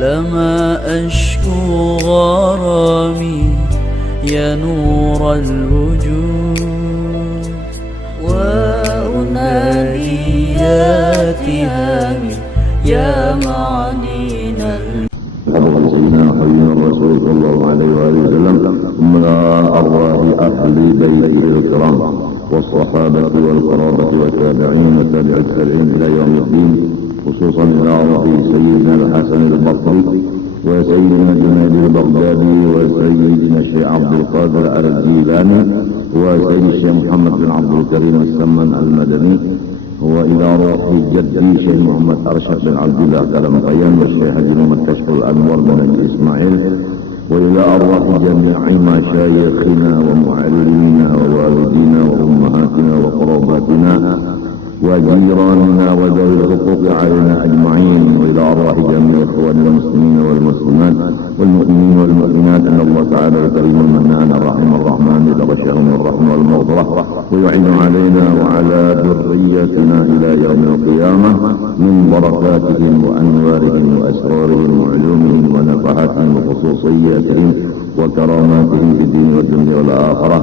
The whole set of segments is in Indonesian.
لما أشكو غرامي يا نور الوجود وأنادي يا تهامي يا معدن سيدنا حبيبنا الرسول صلى الله عليه وآله وسلم ثم أرواح أهل بيته الكرام والصحابة والقرابة والتابعين وتابع التابعين إلى يوم الدين، خصوصا إلى روح سيدنا الحسن البصري وسيدنا جنيد البغدادي وسيدنا الشيخ عبد القادر الجيلاني وسيد الشيخ محمد بن عبد الكريم السمن المدني، وإلى روح جدي الشيخ محمد أرشد بن عبد الله كلمقيان والشيخ حجي محمد كشف الأنور بن إسماعيل، وإلى أرواح جميع مشايخنا ومعلمينا ووالدينا وأمهاتنا وقراباتنا وجيراننا وذوي الحقوق علينا أجمعين، وإلى أرواح جميع إخواننا المسلمين والمسلمات والمؤمنين والمؤمنات، أن الله تعالى الكريم المنان الرحيم الرحمن يتغشاهم الرحمة والمغفرة ويعين علينا وعلى ذريتنا إلى يوم القيامة من بركاتهم وأنوارهم وأسرارهم وعلومهم ونفحاتهم وخصوصياتهم وكراماتهم في الدين والدنيا والآخرة،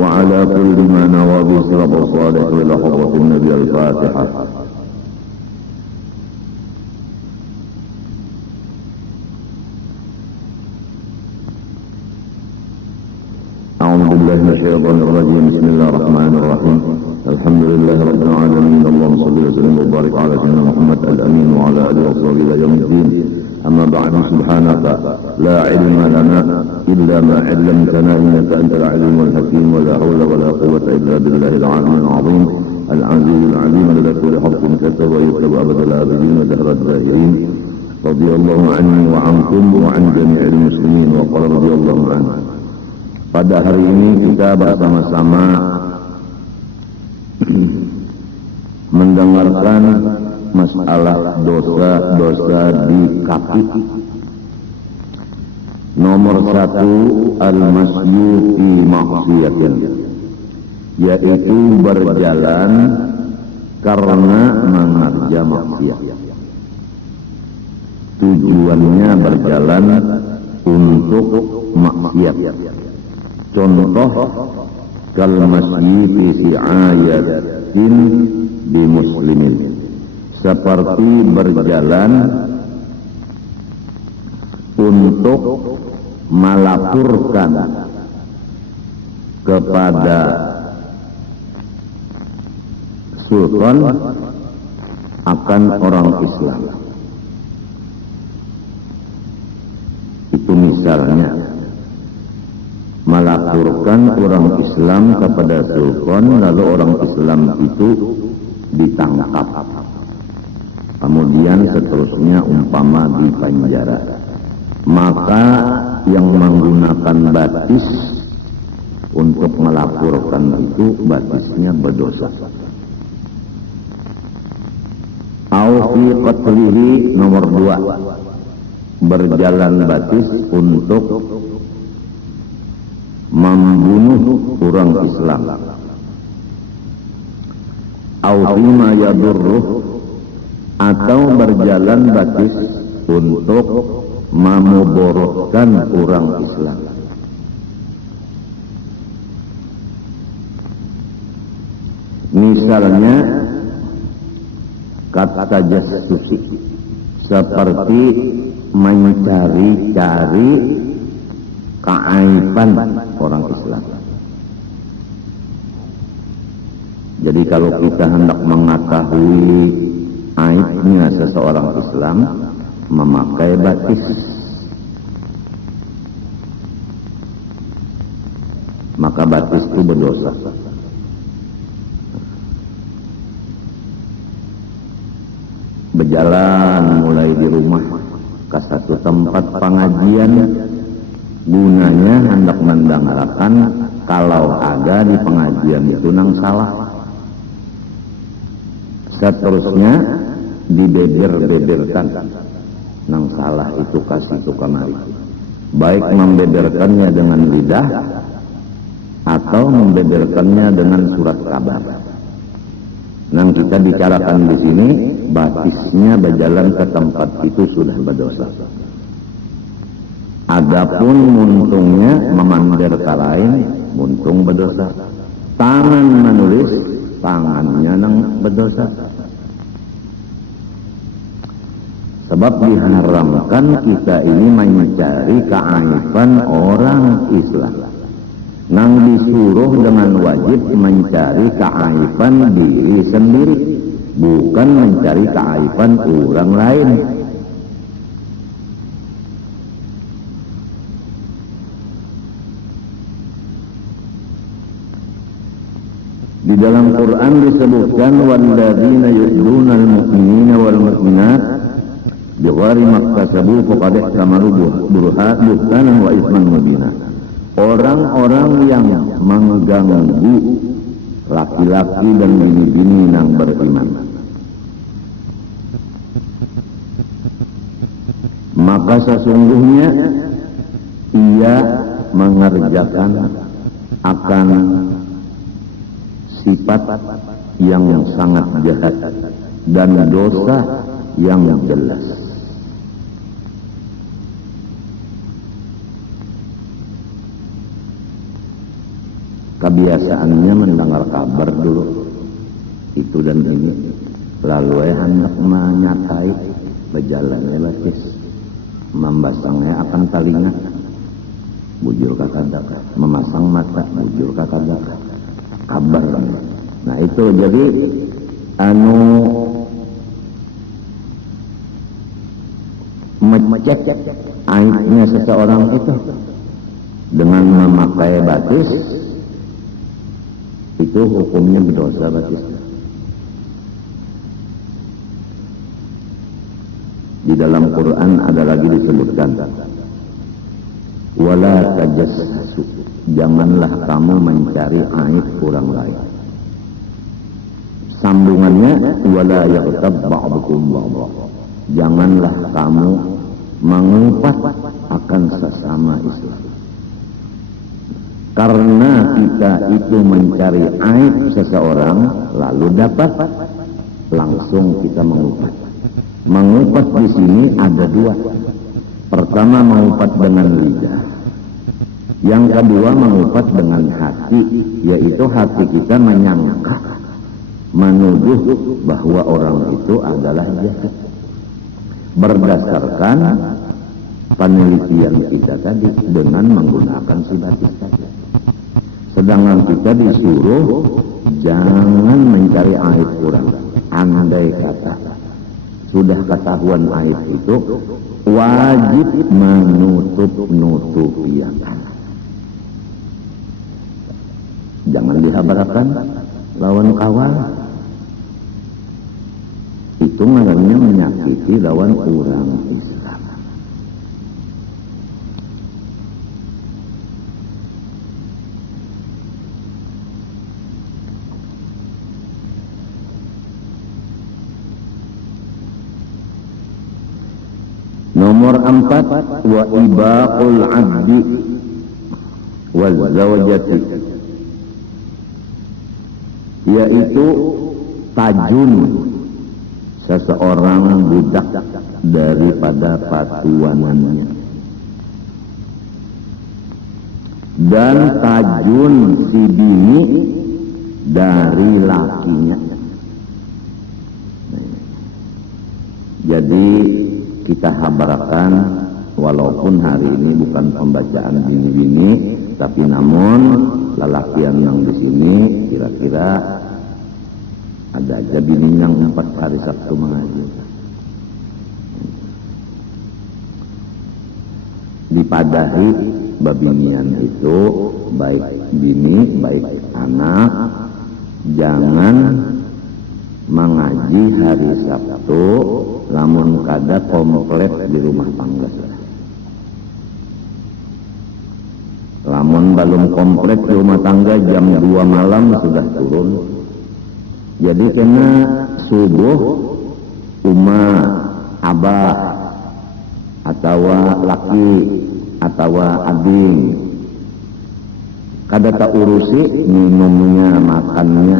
وعلى كل ما نوى به سلف الصالح إلى حضرة النبي. الفاتحة. أعوذ بالله من الشيطان الرجيم. بسم الله الرحمن الرحيم. الحمد لله رب العالمين، اللهم صل وسلم وبارك على سيدنا محمد الأمين وعلى آله وصحبه إلى يوم الدين. أما بعد، سبحانك لا علم لنا إلا ما علمتنا إنك أنت العليم الحكيم، ولا حول ولا قوة إلا بالله العلي العظيم العزيز العليم الذي كل حق كتب ويكتب أبد الآبدين ودهر الداهرين. رضي الله عني وعنكم وعن جميع المسلمين. وقال رضي الله عنه. Pada hari ini kita bersama-sama mendengarkan masalah dosa-dosa di kaki. Nomor 1, al-masyu fi maksiatin, yaitu berjalan karena mengerja maksiat. Tujuannya berjalan untuk maksiat. Contoh, kal masyi fi si'ayatin bi muslimin, seperti berjalan untuk melaporkan kepada sultan akan orang Islam. Itu misalnya melaporkan orang Islam kepada sultan, lalu orang Islam itu ditangkap, kemudian seterusnya umpama di penjara, maka yang menggunakan batis untuk melaporkan itu batisnya berdosa. Au fi qatlihi, nomor 2, berjalan batis untuk membunuh orang Islam. Au fima yadurruh, atau berjalan batis untuk memudaratkan orang Islam. Misalnya kata jasusi, seperti mencari-cari keaiban orang Islam. Jadi kalau kita hendak mengetahui aibnya seseorang Islam, memakai batis, maka batis itu berdosa. Berjalan mulai di rumah ke satu tempat pengajian, gunanya hendak mendengarkan kalau ada di pengajian itu nang salah. Seterusnya dibeber-beberkan nang salah itu kasih itu kemari, baik membeberkannya dengan lidah atau membeberkannya dengan surat kabar. Yang kita bicarakan di sini batisnya berjalan ke tempat itu sudah berdosa. Adapun muntungnya memandir ke lain, muntung berdosa. Tangan menulis, tangannya nang berdosa. Sebab diharamkan kita ini mencari keaiban orang Islam. Nang disuruh dengan wajib mencari keaiban diri sendiri, bukan mencari keaiban orang lain. Di dalam Quran disebutkan walladzina yu'duna al-mu'minina wal mu'minat bighairi maktasabu faqad ihtamalu buhtanan wa itsman mubina. Orang-orang yang mengganggu laki-laki dan bini-bini yang beriman, maka sesungguhnya ia mengerjakan akan sifat yang sangat jahat dan dosa yang jelas. Kebiasaannya mendengar kabar dulu itu dan ini, lalu hendak menyatai berjalannya batis, membasangnya akan telinga, bujur kakak, memasang mata, bujur kakak, kabar. Nah itu jadi mecek aibnya seseorang itu dengan memakai batis, itu hukumnya berdosa batis. Di dalam Quran ada lagi disebutkan wala tajassasu, janganlah kamu mencari aib orang lain. Sambungannya wala yaghtab ba'dukum ba'dha, janganlah kamu mengumpat akan sesama Islam. Karena kita itu mencari aib seseorang lalu dapat, langsung kita mengumpat. Mengumpat di sini ada dua. Pertama mengumpat dengan lidah. Yang kedua mengumpat dengan hati, yaitu hati kita menyangka, menuduh bahwa orang itu adalah jahat. Berdasarkan penelitian kita tadi dengan menggunakan sibatis tadi. Sedangkan kita disuruh jangan mencari aib orang. Andai kata sudah ketahuan aib itu, wajib menutup-nutupiakan. Jangan dihabarakan lawan kawan. Itu namanya menyakiti lawan orang Islam. Nomor 4, wa ibaqul abdi wa zawjati, yaitu tajun seseorang budak daripada patuanannya, dan tajun si bini dari lakinya. Jadi kita habarkan, walaupun hari ini bukan pembacaan bini-bini, tapi namun lelakian yang di sini kira-kira ada aja bini yang 4 hari Sabtu mengaji. Dipadahi babinian itu, baik bini, baik anak, jangan mengaji hari Sabtu lamun kada komplit di rumah tangga. Lamun belum komplit di rumah tangga jam 2 malam sudah turun. Jadi kena subuh uma abah atau laki atau ading kada tak urusi minumnya makannya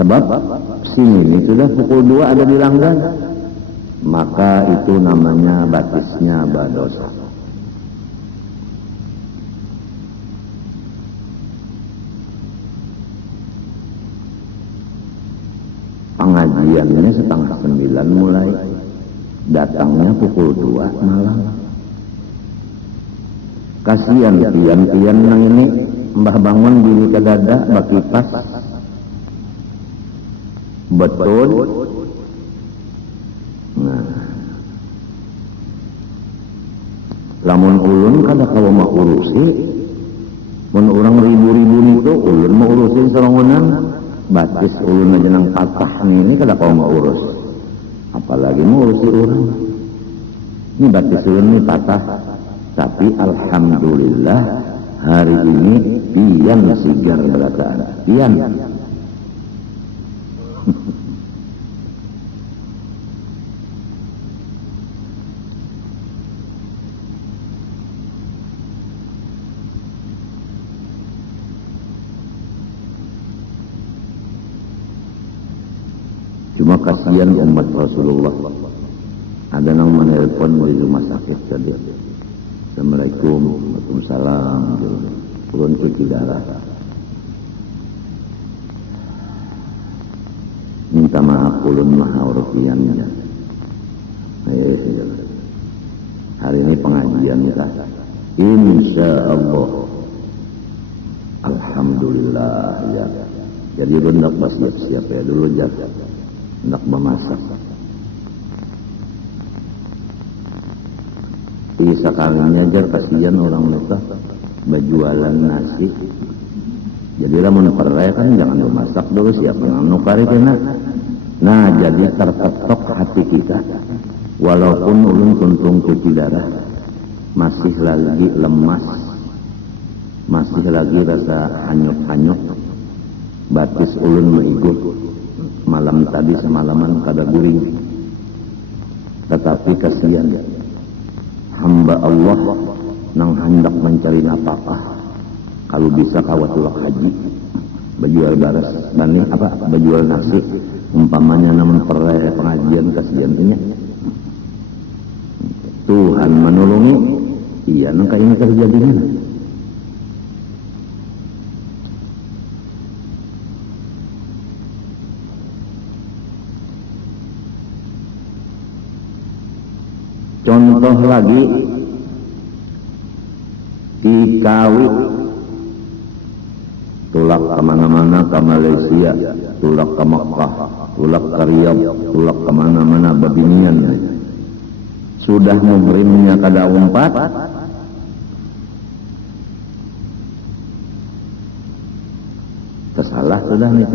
Sebab sini sudah pukul 2 ada di langgan, maka itu namanya batisnya berdosa. Pengajiannya 8:30 mulai, datangnya pukul 2 malam. Kasihan pian nang ini mbah bangun diri ke dada bakipas betul. Nah, lamun ulun kada kawa mau urusi, mun orang ribu-ribu itu ulun mau urusin serongonan, batis ulun aja nang patah ini kada kawa mau urus, apalagi mau urusi orang. Ini batis ulun ini patah, tapi alhamdulillah hari ini pian sigar berataan, pian. Cuma kasihan umat Rasulullah, ada yang menelpon di rumah sakit tadi. Assalamualaikum, waalaikumsalam, turun cuci darah. Minta maaf ulun maha rupiahnya. Hari ini pengajian kita, insya Allah, alhamdulillah ya. Jadi lu nak bersiap-siap ya dulu jaga. Nak memasak. Sekalinya aja kasihan orang mereka berjualan nasi. Jadi lamun peraya kan jangan memasak dulu, siapa nukari kena. Nah jadi terketok hati kita. Walaupun ulun kuntung cuci darah, masih lagi lemas, masih lagi rasa hanyut-hanyut. Batis ulun mengikut. Malam tadi semalaman kada guring, tetapi kasihan hamba Allah nang hendak mencari nafkah, kalau bisa kawatulak haji, berjual baras banding apa berjual nasi, umpamanya namun peraya pengajian kasihan punya. Tuhan menolongi, iya nangka ini terjadinya. Contoh lagi, di Kawi, tulak kemana-mana ke Malaysia, tulak ke Makkah, tulak ke Riyadh, tulak kemana-mana babinian. Sudah muhrimnya kada 4, kesalah sudah nih.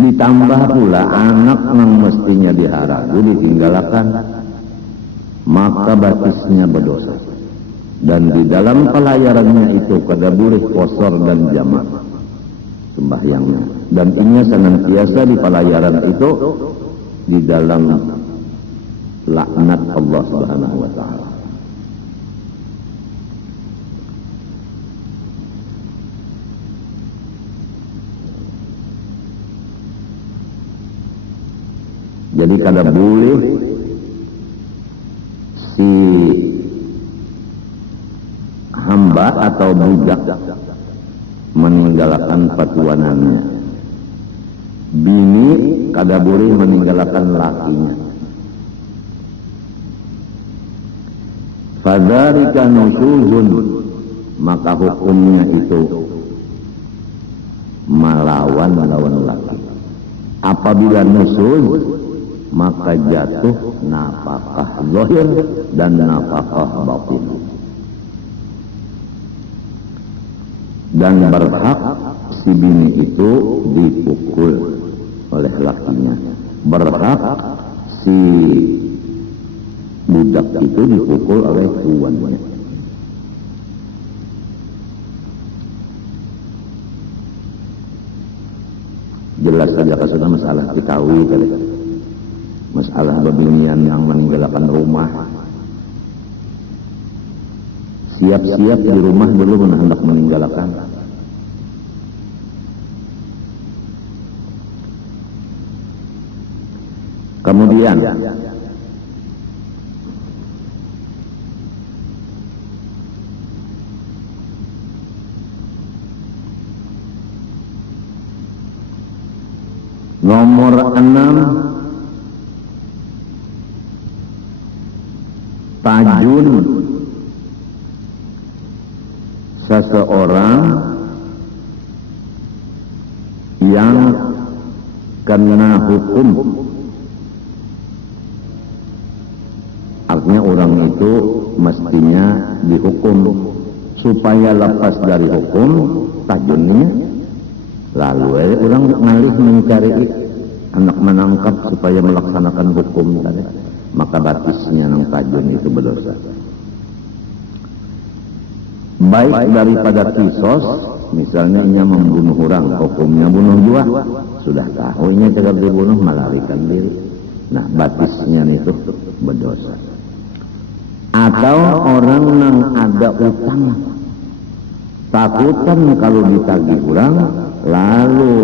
Ditambah pula anak yang mestinya diharagu ditinggalkan, maka batisnya berdosa. Dan di dalam pelayarannya itu kada boleh kosor dan jamak sembahyangnya. Dan ini senantiasa di pelayaran itu di dalam laknat Allah Subhanahu wa taala. Jadi kada boleh si hamba atau budak meninggalkan patuanannya. Bini kada boleh meninggalkan lakinya. Fadzalika nusyuzun, maka hukumnya itu melawan laki. Apabila nusyuz, maka jatuh nafkah zahir dan nafkah batin. Dan berhak si bini itu dipukul oleh lakinya. Berhak si budak itu dipukul oleh tuannya. Jelas saja sudah masalah diketahui kali. Masalah babinian yang meninggalkan rumah. Siap-siap di rumah dulu hendak meninggalkan. Kemudian nomor 6, tajun seseorang yang kena hukum. Artinya orang itu mestinya dihukum. Supaya lepas dari hukum, tajunnya lalu orang ngalih mencari anak menangkap supaya melaksanakan hukum tadi. Maka batisnya ng tajun itu berdosa. Baik daripada kisos, misalnya ia membunuh orang, hukumnya bunuh juga, sudah tahu ini cegah dibunuh, melarikan diri. Nah, batisnya itu berdosa. Atau orang yang ada utang, takutan kalau ditagih orang, lalu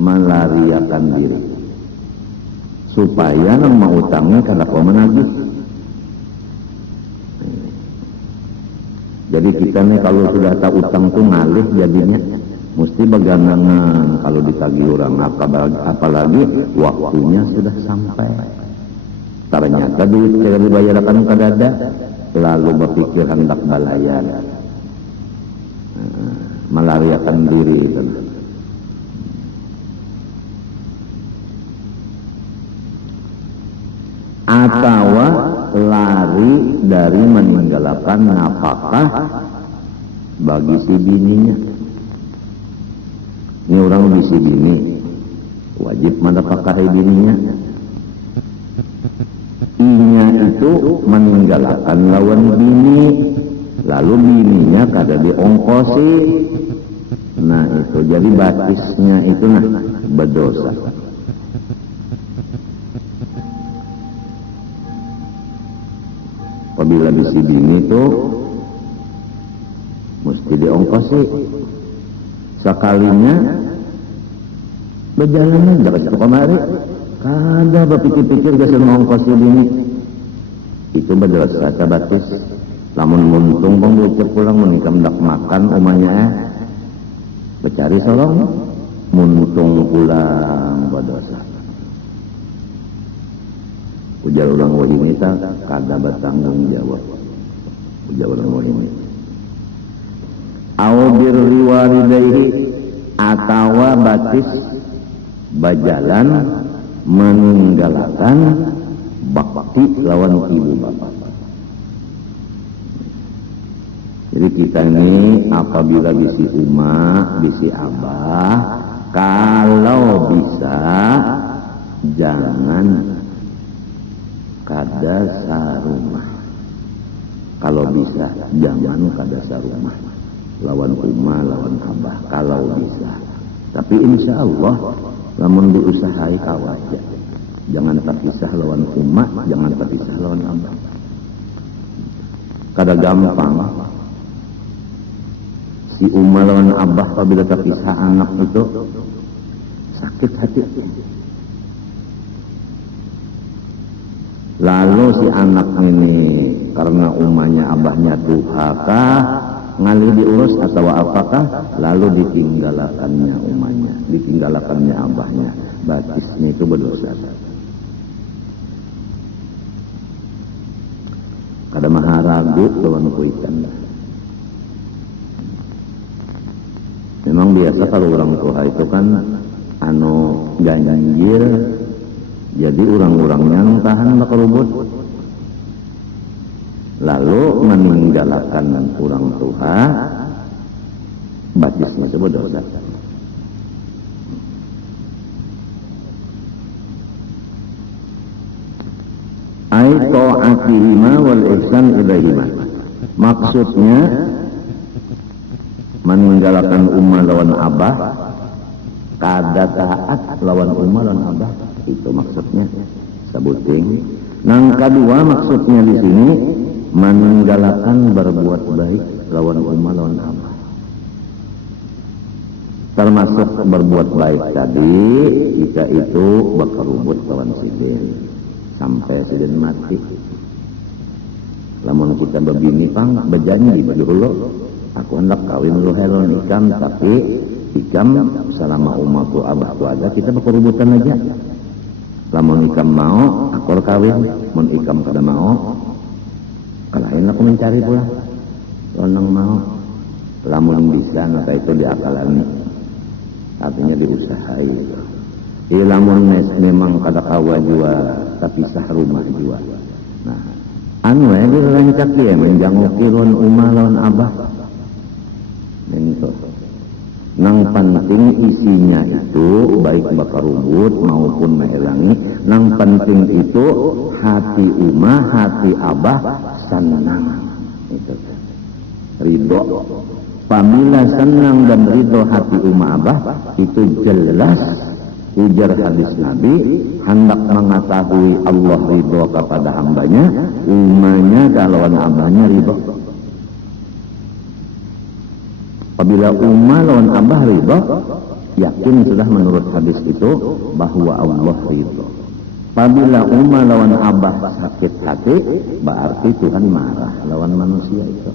melariakan diri. Supaya nang mau utangnya kada kau menagih. Jadi kita nih kalau sudah tahu utang tuh ngalih jadinya, mesti beganangan kalau ditagih orang, apalagi waktunya sudah sampai. Ternyata duit yang dibayarkan kadada, lalu berpikir hendak balayan, melariakan diri itu. Atau lari dari meninggalkan nafkah bagi si bininya. Ini orang di si bini wajib menafkahi bininya. Inya itu meninggalkan lawan bini, lalu bininya kada diongkosi. Nah itu jadi batisnya itu berdosa. Apabila di sini itu mesti diongkosi. Sekalinya berjalan aja ke kemari, kada berpikir-pikir gak mengongkosi bini. Itu berdosa batis. Lamun muntung pembocor pulang menikam dak makan umanya becari solong muntung pulang berdosa. Ujar ulang wahini tak kada bertanggung jawab. Ujar ulang wahini. Au birri walidayhi, atawa batis bajalan meninggalkan bakti lawan ibu bapak. Jadi kita ini apabila bisi umat, bisi abah, kalau bisa jangan kada sarumah. Kalau bisa jangan kada sarumah. Lawan umah, lawan abah kalau bisa. Tapi insya Allah lamun diusahai kawaja. Jangan terpisah lawan umah, jangan terpisah lawan abah. Kada gampang. Si umah lawan abah apabila terpisah anak itu sakit hati. Lalu si anak ini karena umahnya abahnya tuhaka ngalih diurus atau apakah, lalu ditinggalkannya umahnya, ditinggalkannya abahnya, batisnya itu berdosa. Kada maha ragu lawan kuitan. Memang biasa kalau orang tua itu kan ganjil. Jadi orang-orang yang tahan bakal rubut, lalu meninggalkan orang tua, batisnya itu berdosa. Ai ta'atihima wal ihsan ilaihima. Maksudnya meninggalkan umma lawan abah, kada taat lawan umma lawan abah. Itu maksudnya sebuting. Yang kedua maksudnya di sini meninggalkan berbuat baik lawan umma lawan abah. Termasuk berbuat baik tadi, jika itu berkerubut lawan sidin sampai sidin mati. Lamun kita begini pang berjanji dulu, aku hendak kawin lu helon ikam, tapi ikam selama umatku abah ada kita berkerubutan aja. Lamun ikam mau, aku kawin. Mun ikam kada mau, kalahin aku mencari pula. Lonang mau, lamun bisa, maka itu diakalani. Artinya diusahai. Lamun memang kada kawa jua, tapi sah rumah jua. Nah, anu ya dirancak dia menjanguki lawan umah lawan abah. Itu. Nang penting isinya itu baik bakar rubut maupun mehelangi. Nang penting itu hati umah, hati abah senang. Itu ridho. Apabila senang dan ridho hati umah abah, itu jelas ujar hadis Nabi, hendak mengetahui Allah ridho kepada hambanya, umahnya kalauan abahnya ridho. Apabila umah lawan abah ridho, yakin sudah menurut hadis itu bahwa Allah ridho. Apabila umah lawan abah sakit hati, berarti Tuhan marah lawan manusia itu.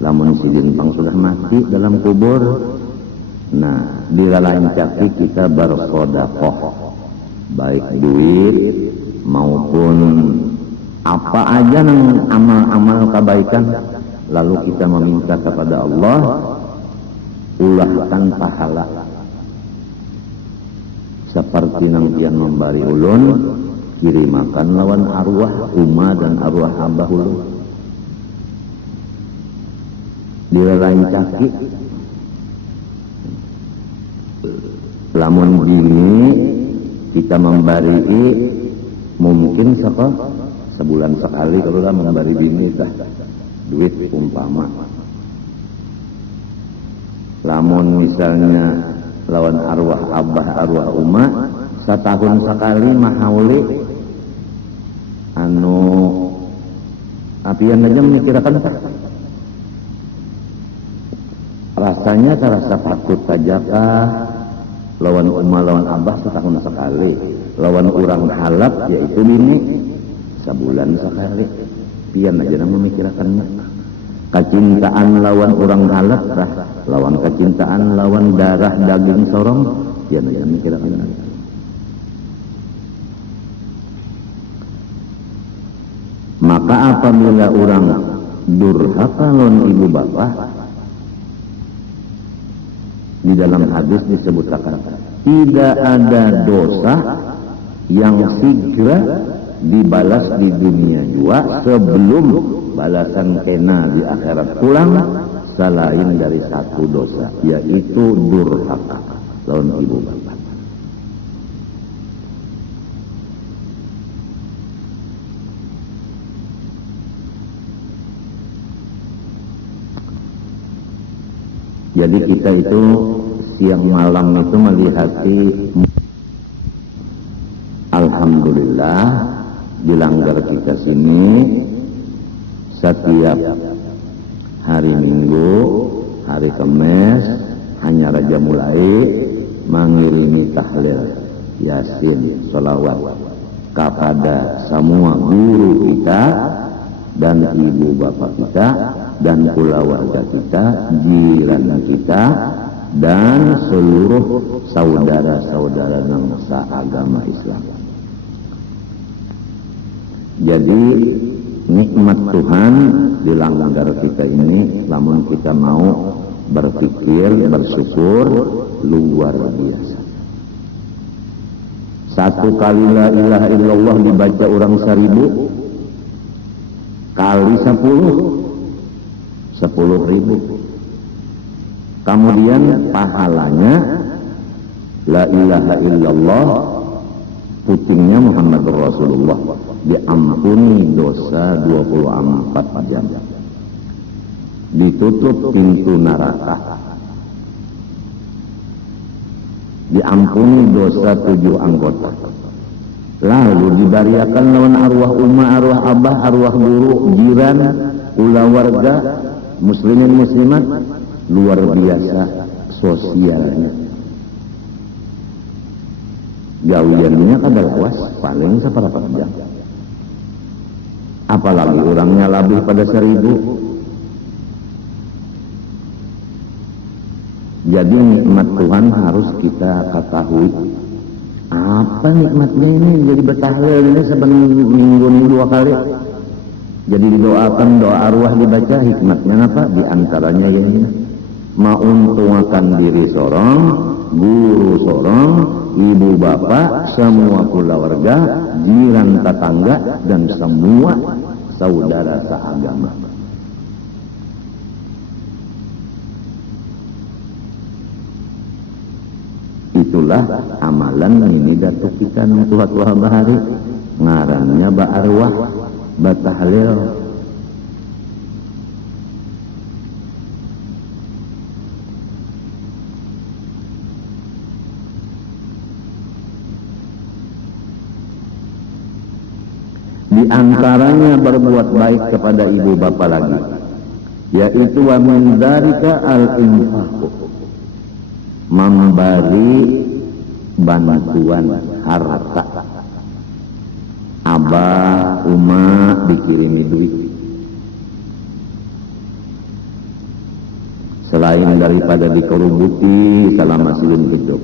Lamun si jinpang sudah mati dalam kubur, nah di lain caki kita bersedekah, baik duit maupun apa aja nang amal-amal kebaikan, lalu kita meminta kepada Allah ulahkan pahala seperti nang pian membari ulun kirimakan lawan arwah umah dan arwah abah ulun di lain caki. Lamun gini kita membari mungkin sebulan sekali kalau kita membari bini tah duit umpama. Lamun misalnya lawan arwah abah arwah umah setahun sekali mahauli anu apian aja memikirkan rasanya terasa takut sajakah lawan umah lawan abah setahun sekali, lawan orang halap yaitu bini sebulan sekali. Pian aja nang memikirkannya. Kecintaan lawan orang halap lawan kecintaan lawan darah daging sorong, pian aja memikirkannya. Maka apabila orang durhaka lawan ibu bapak, di dalam hadis disebutkan tidak ada dosa yang segera dibalas di dunia juga sebelum balasan kena di akhirat pulang selain dari satu dosa, yaitu durhaka lawan ibu bapak. Jadi kita itu siang malam itu melihati, alhamdulillah di Langgar kita sini setiap hari Minggu, hari Kamis hanya Raja mulai mengirimi tahlil, yasin, sholawat kepada semua guru kita dan ibu bapak kita dan keluarga kita, jiran kita, dan seluruh saudara-saudara bangsa agama Islam. Jadi nikmat Tuhan di Langgar kita ini, namun kita mau berpikir, bersyukur luar biasa. Satu kali la ilaha illallah dibaca orang 1000 kali 10.000. Kemudian pahalanya la ilaha illallah putingnya Muhammad Rasulullah diampuni dosa 24 jam, ditutup pintu neraka, diampuni dosa 7 anggota, lalu dibariakan lawan arwah umma, arwah abah, arwah guru, jiran, ulah warga, muslimin muslimat luar biasa sosialnya. Gawiannya kada lawas paling seberapa jam. Apalagi orangnya lebih pada 1000. Jadi nikmat Tuhan harus kita ketahui. Apa nikmatnya ini? Jadi bertahlil ini seminggu ini 2 kali. Jadi didoakan, doa arwah dibaca, hikmatnya apa? Di antaranya ini menguntungkan diri seorang, guru seorang, ibu bapak, semua keluarga, jiran tetangga, dan semua saudara seagama. Itulah amalan ini datuk kita nang tua-tua bahari ngarannya ba'arwah batahlil. Di antaranya berbuat baik kepada ibu bapa lagi, yaitu wa min dzalika al-infaq, memberi bantuan harta. Abah, Uma dikirimi duit. Selain daripada dikerubuti selama silin hidup.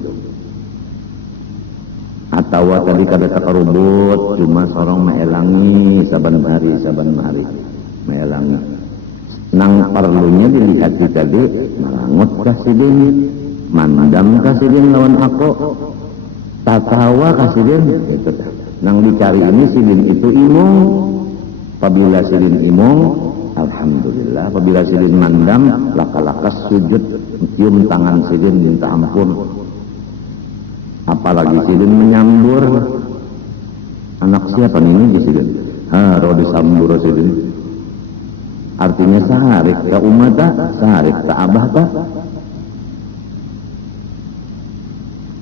Atau tadi kada takarubut, cuma seorang meelangi saban hari meelangi. Nang perlunya dilihat tadi, malangut kasidin, mandam kasidin lawan aku, tatawa kasidin, itu dah. Nang dicari ini sidin itu imung. Apabila sidin imung, alhamdulillah. Apabila sidin mandam, laka-lakas sujud, cium tangan sidin minta ampun. Apalagi sidin menyambur. Anak siapa ini sidin? Roh disambur sidin. Artinya saharik ke umat tak, saharik ke abah tak.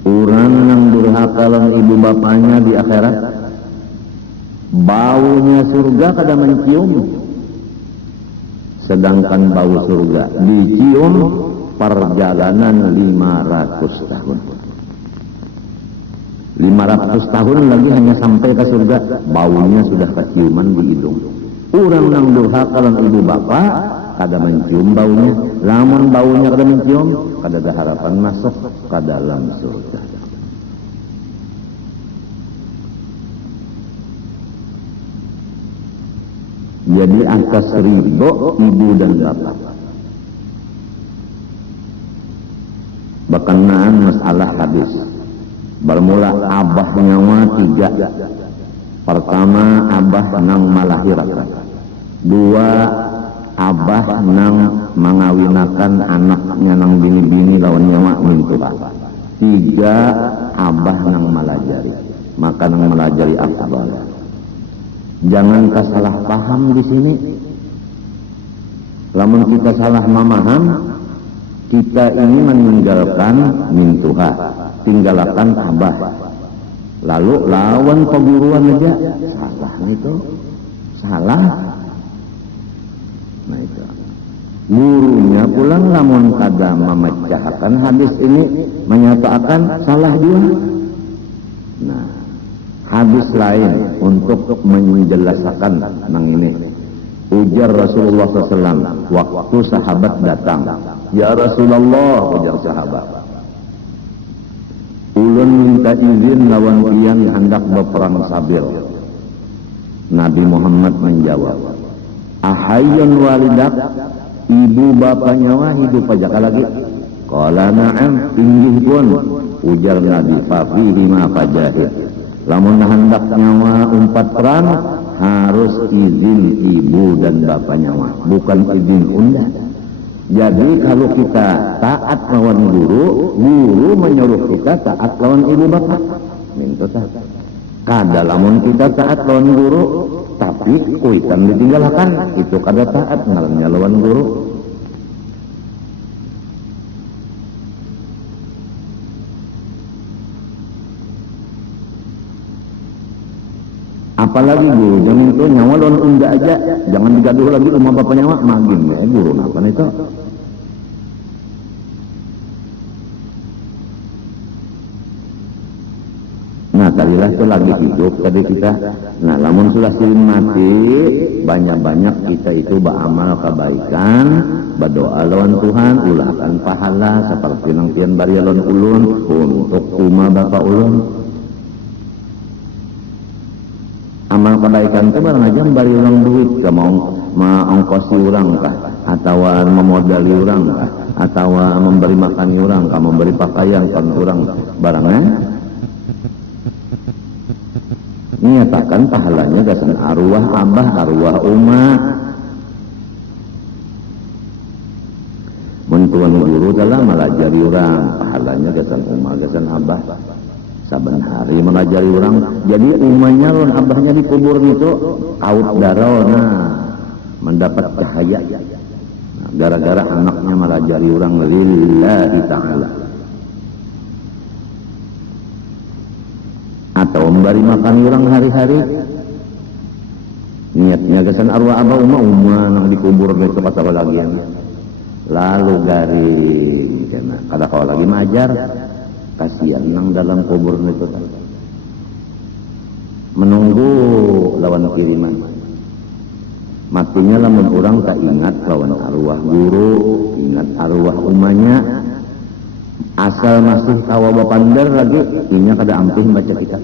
Orang yang durhaka lawan ibu bapaknya di akhirat, baunya surga kada mencium, sedangkan bau surga dicium perjalanan 500 tahun. 500 tahun lagi hanya sampai ke surga, baunya sudah keciuman di hidung. Orang yang durhaka lawan ibu bapak kada mencium baunya. Lamun baunya kada mencium, kada ada harapan masuk ke dalam surga. Jadi atas ridho ibu dan bapak. Berkenaan masalah hadis, bermula abah nyawa 3. Pertama, abah nang malahirakan. 2, abah nang mengawinakan anaknya nang bini-bini lawan nyawa mintuha. 3, abah nang melajari. Maka nang melajari afdal. Jangan salah paham di sini. Lamun kita salah memaham, kita ini meninggalkan mintuha, tinggalkan abah. Lalu lawan keguruan aja, salah itu, salah. Nah itu. Gurunya pulang lamun kada memecahkan hadis ini, menyatakan salah juga. Nah, hadis lain untuk menjelaskan nang ini. Ujar Rasulullah SAW waktu sahabat datang. Ya Rasulullah, ujar sahabat, ulun minta izin lawan kalian hendak berperang sabil. Nabi Muhammad menjawab, ahayyun walidak, ibu bapak nyawa hidup aja lagi. Qala na'am, tinggi pun. Ujar Nabi, fafihi ma fajahid. Lamun hendak nyawa umpat perang, harus izin ibu dan bapak nyawa, bukan izin unda. Jadi kalau kita taat lawan guru, guru menyuruh kita taat lawan ibu bapak. Minta taat. Kada lamun kita taat lawan guru, tapi kuitan ditinggalkan, itu kada taat ngarannya lawan guru. Apalagi guru jangan itu nyawa lawan unda aja, jangan digaduh lagi rumah bapak nyawa magin guru apa itu. Nah tadilah itu lagi hidup tadi kita. Nah lamun sudah silin mati, banyak-banyak kita itu beramal kebaikan, berdoa lawan Tuhan, ulahkan pahala seperti nangkian bari lawan ulun untuk rumah bapak ulun. Amal kebaikan itu barang aja bari orang duit, mau ongkosi orang kah, atau memodali orang kah, atau memberi makan orang kah, memberi pakaian kan orang barangnya. Nyatakan pahalanya gasan arwah abah, arwah umat. Mentuan guru dalam melajari orang, pahalanya gasan umat, gasan abah. Saban hari melajari orang, jadi umatnya lawan abahnya dikubur itu kaut darona mendapat cahaya. Nah, gara-gara anaknya melajari orang lillahi ta'ala. Atau memberi makan orang hari-hari, niatnya gasan arwah abah umah nang dikubur itu kata bagian lalu garing kada kau lagi majar kasihan nang dalam kubur itu menunggu lawan kiriman matinya lamun orang tak ingat lawan arwah guru, ingat arwah umahnya. Asal masih tawa bapandar lagi, ini kada ampih baca kita.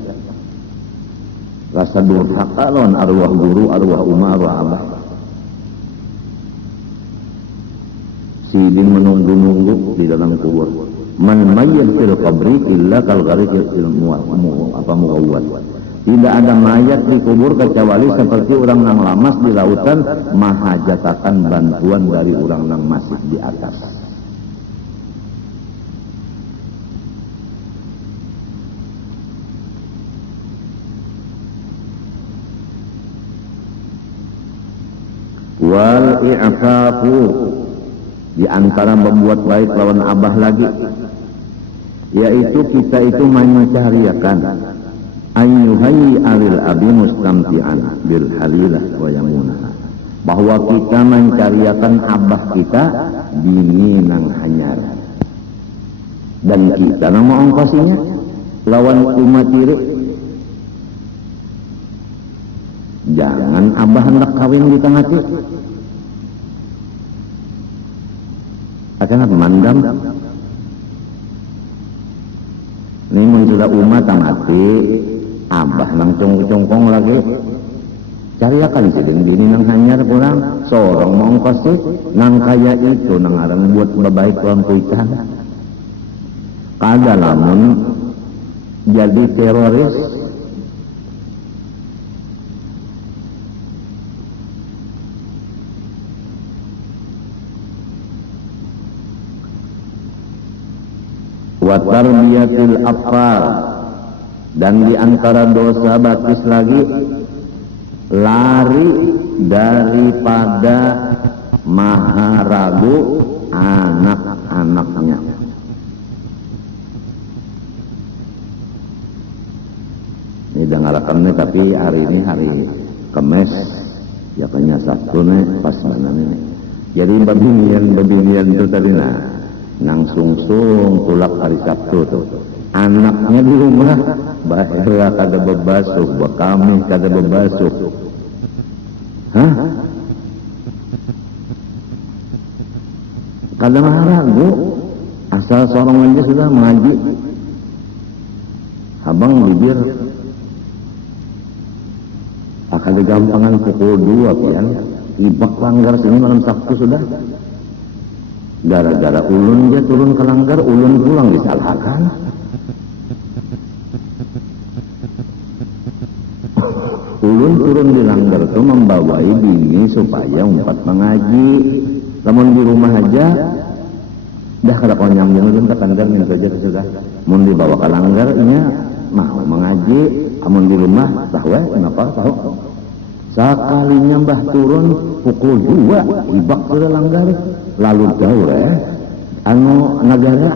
Rasa durhaka lawan arwah guru, arwah umah, arwah abah. Silin menunggu-nunggu di dalam kubur. Man mayyit fil qabri illa kal gharq fil muawwad. Tidak ada mayat di kubur kecuali seperti orang yang lamas di lautan, mahajatakan bantuan dari orang yang masih di atas. Wal i'fafu, di antara membuat baik lawan abah lagi, yaitu kita itu mencariakan ayyuhayyi alil abi mustamti'an bil halilah wa yamunah, bahwa kita mencariakan abah kita bini nang hanyar, dan kita nama ongkosinya lawan umat tiri. Jangan abah hendak kawin di tengah ti. Akan mandam. Ini sudah umat mati, abah nang congkong lagi. Cariakan seding dini nang hanyar pulang, sorong mongkosi, nang kaya itu nang arang buat babaik tuan kuitan. Kada lamun jadi teroris. Wa tarbiyatil afal, dan di antara dosa batis lagi lari daripada maha ragu anak-anaknya. Ini dengarkan tapi hari ini hari Kemes, ya kayaknya Sabtu nih pas mana nih. Jadi babinian itu tadi nang sungsung tulak hari Sabtu tuh. Anaknya di rumah bahaya kada bebasuh, kami kada bebasuh. Hah? Kada ragu, asal seorang aja sudah mengaji. Abang bibir akan digampangan pukul 2 pian, ibak langgar sini malam Sabtu sudah. Gara-gara ulun dia turun ke langgar, ulun pulang disalahkan. Ulun turun di langgar itu membawai bini supaya umpat mengaji. Namun di rumah aja, dah kada kau nyambung ulun ke langgar minta saja sudah. Mun dibawa ke langgar, ini mau mengaji. Amun di rumah, tahu kenapa tahu? Sekalinya mbah turun pukul 2 ibak ke langgar. Lalu jauh anu negara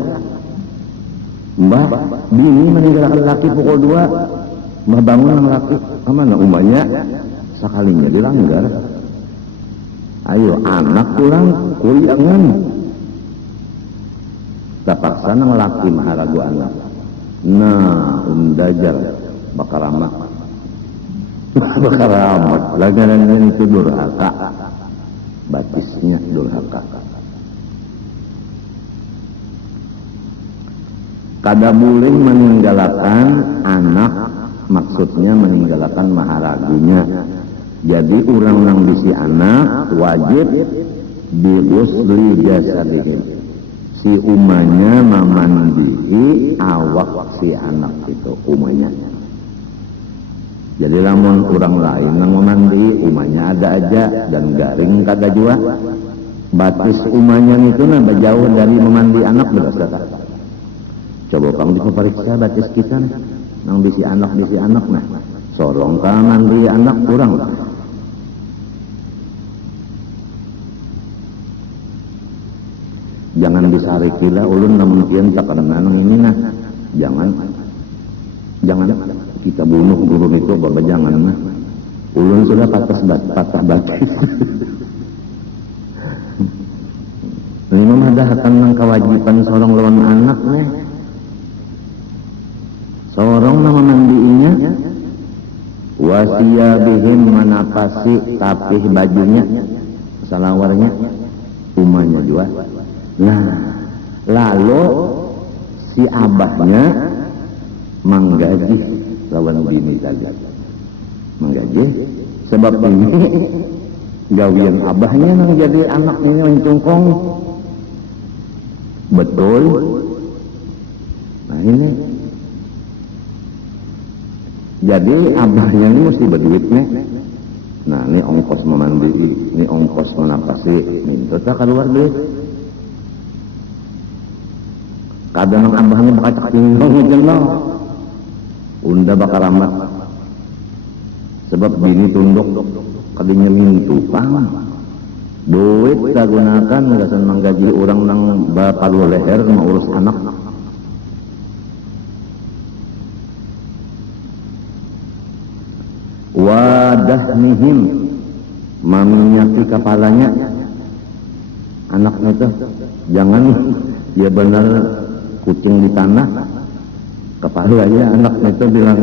mbah bini meninggalkan laki pukul 2 mah bangun nang laki amana umanya sakalinya dilanggar. Ayo anak pulang kuliangan terpaksa nang laki maharagu anak. Nah dajal bakaramat bakaramat lantaran itu durhaka, batisnya durhaka. Kada boleh meninggalkan anak, maksudnya meninggalkan maharagunya. Jadi orang nang bisi anak wajib dighusli jasadihim, si umanya memandihi awak si anak itu umanya. Jadi lamun orang lain nang memandi umanya ada aja dan garing kada jua, batis umanya itu nambah jauh dari memandi anak berasa. Coba kang diperiksa batis kita nang bisi anak nah sorong ka mandi anak kurang. Jangan disarikila ulun namun kian tak kenal ini nah, jangan kita bunuh burung itu bapak jangan nah. Ulun sudah patah batis. Ini memadahkan nang kewajiban seorang lawan anak nih. Seorang nama mandiinya wasiyabihim manapasi tapih bajunya salawarnya umanya juga. Nah lalu si abahnya menggaji lawan bini tadi, menggaji sebab ini gawian abahnya nang jadi anak ini mencungkong betul. Nah ini jadi abahnya ini mesti berduit nih. Nah ini ongkos memandi, ini ongkos menapasi, minta tak keluar duit. Kadang abahnya bakal tinggal jenuh, unda bakal ramat. Sebab bini tunduk, kadinya mintu pang. Duit tak gunakan, nggak senang gaji orang nang bakal leher mau urus anak. Wadahnihim maminyaki kepalanya anaknya itu jangan dia benar kucing di tanah kepalanya anaknya itu bilang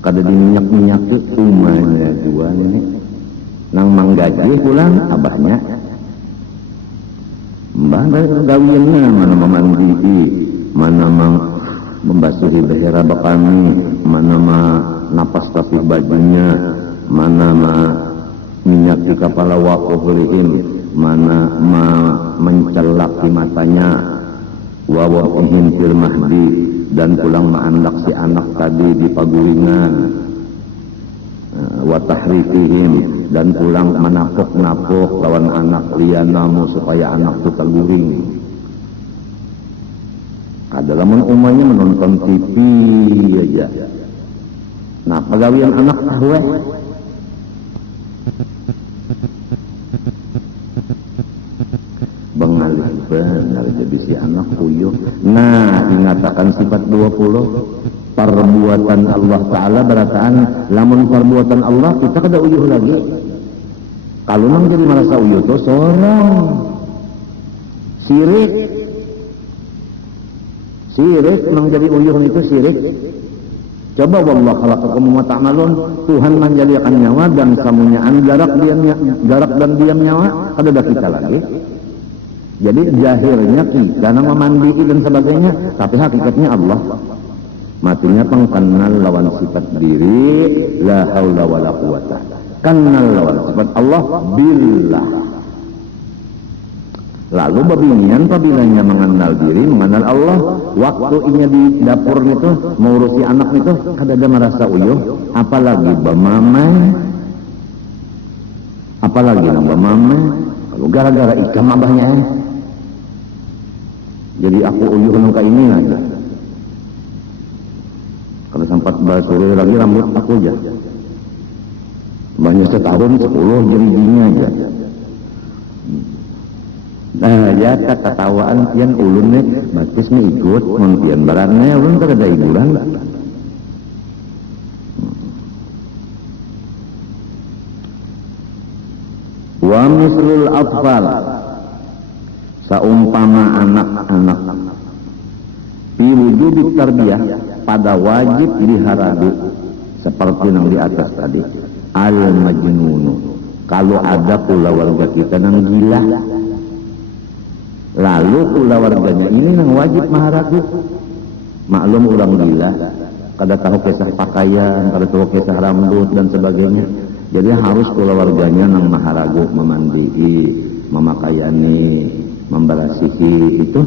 kada diminyak-minyaki umanya juga ini nang manggaji pulang abahnya mbah gawiannya mana memandi mana membasuhi behera bakami, mana napas tapih bajunya, mana minyaki kepala wakuhulihim, mana mencelaki matanya, wawahihim fil mahdi, dan pulang maandak si anak tadi di paguringan, watahrifihim, dan pulang menapuk-napuk lawan anak lianamu supaya anak itu terguring. Adalah umumnya menonton TV aja. Nah pegawaian anak tahu bengalih benar jadi si anak uyuh. Nah ingatakan sifat 20 perbuatan Allah Ta'ala berataan lamun perbuatan Allah kita kada uyuh lagi. Kalau nang jadi merasa uyuh itu seorang sirik menjadi uyuh itu sirik. Coba wallah khalaqakum wa ta'malun, Tuhan menjadikan nyawa dan samunyaan jarak dan diam nyawa ada dah kita lagi. Jadi zahirnya kita nama mandi dan sebagainya, tapi hakikatnya Allah. Matinya pengkenal lawan sifat diri, la haula wala quwata. Kenal lawan sifat Allah billah. Lalu babinian pabilanya mengenal diri, mengenal Allah, waktu inya di dapur itu mengurusi anak itu kada ada merasa uyuh, apalagi bamamai, apalagi nang bamamai, kalau gara-gara ikam abahnya jadi aku uyuh nang ka ini aja. Kalau sempat basuh lagi rambut aku aja, banyak setahun 10 jerinya aja. Ya ketatawaan pian ulun nih batis nih ikut mun pian barannya ulun kada hiburan. Wa mislul atfal saumpama anak-anak fi wujud tarbiyah pada wajib diharagu seperti yang di atas tadi al majnun. Kalau ada pula warga kita yang gila, lalu pula warganya ini yang wajib maharagu. Maklum orang gila kada tahu kisah pakaian, kada tahu kisah rambut dan sebagainya. Jadi harus pula warganya yang maharagu, memandii, memakaiani, memberasihi itu.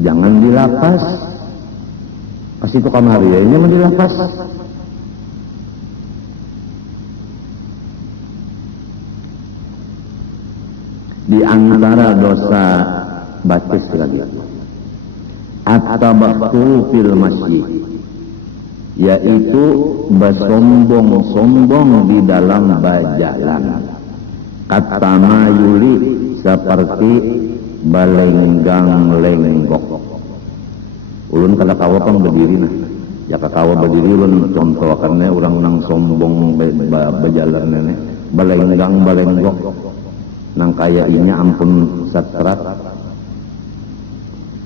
Jangan dilapas. Pas itu kamari ya, ini mau dilapas. Di antara dosa batis lagi at-tabakhtur fil masjid, yaitu bersombong-sombong di dalam berjalan. Katama yuli seperti balenggang lenggok. Ulun kada kawa pang berdiri nah. Ya katawa berdiri ulun contoh karena orang sombong berjalan nene balenggang balenggok. Nang kaya ini ampun satrat.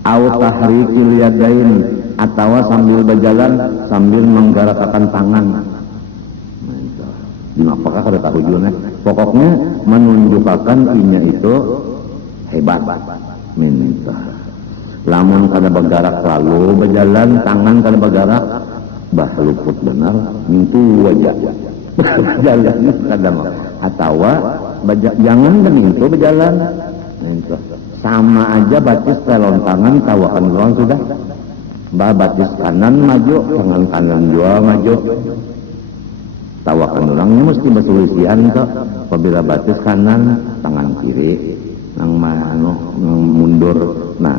Au tahrikil yadain atau sambil berjalan sambil menggerakkan tangan. Apakah kada tahu juga nih. Pokoknya menunjukkan inya itu hebat. Minta. Lamun kada bergerak lalu berjalan tangan kada bergerak bah luput benar mintu wajah. Berjalan kadang atau jangan mintu berjalan. Mintu. Sama aja batis telon tangan tawakan doang sudah. Batis kanan maju, tangan kanan juga maju. Tawakan orangnya mesti berselisihan kok. Apabila batis kanan, tangan kiri nang mundur. Nah,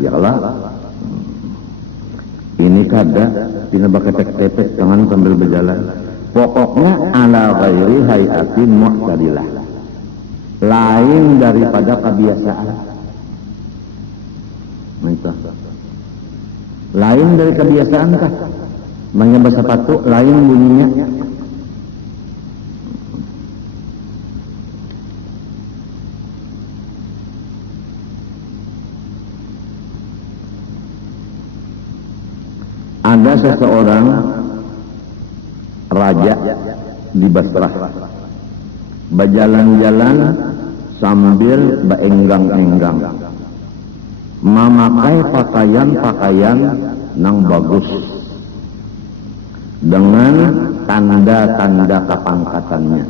ya Allah. Ini kada tina baketek-tetek tangan sambil berjalan. Pokoknya ala ghairi hayatin mu'tadilah. Lain daripada kebiasaan. Lain dari kebiasaan kah? Menyebab sepatu lain bunyinya. Ada seseorang raja di Basrah berjalan-jalan sambil beenggang-enggang memakai pakaian-pakaian yang bagus dengan tanda-tanda kepangkatannya.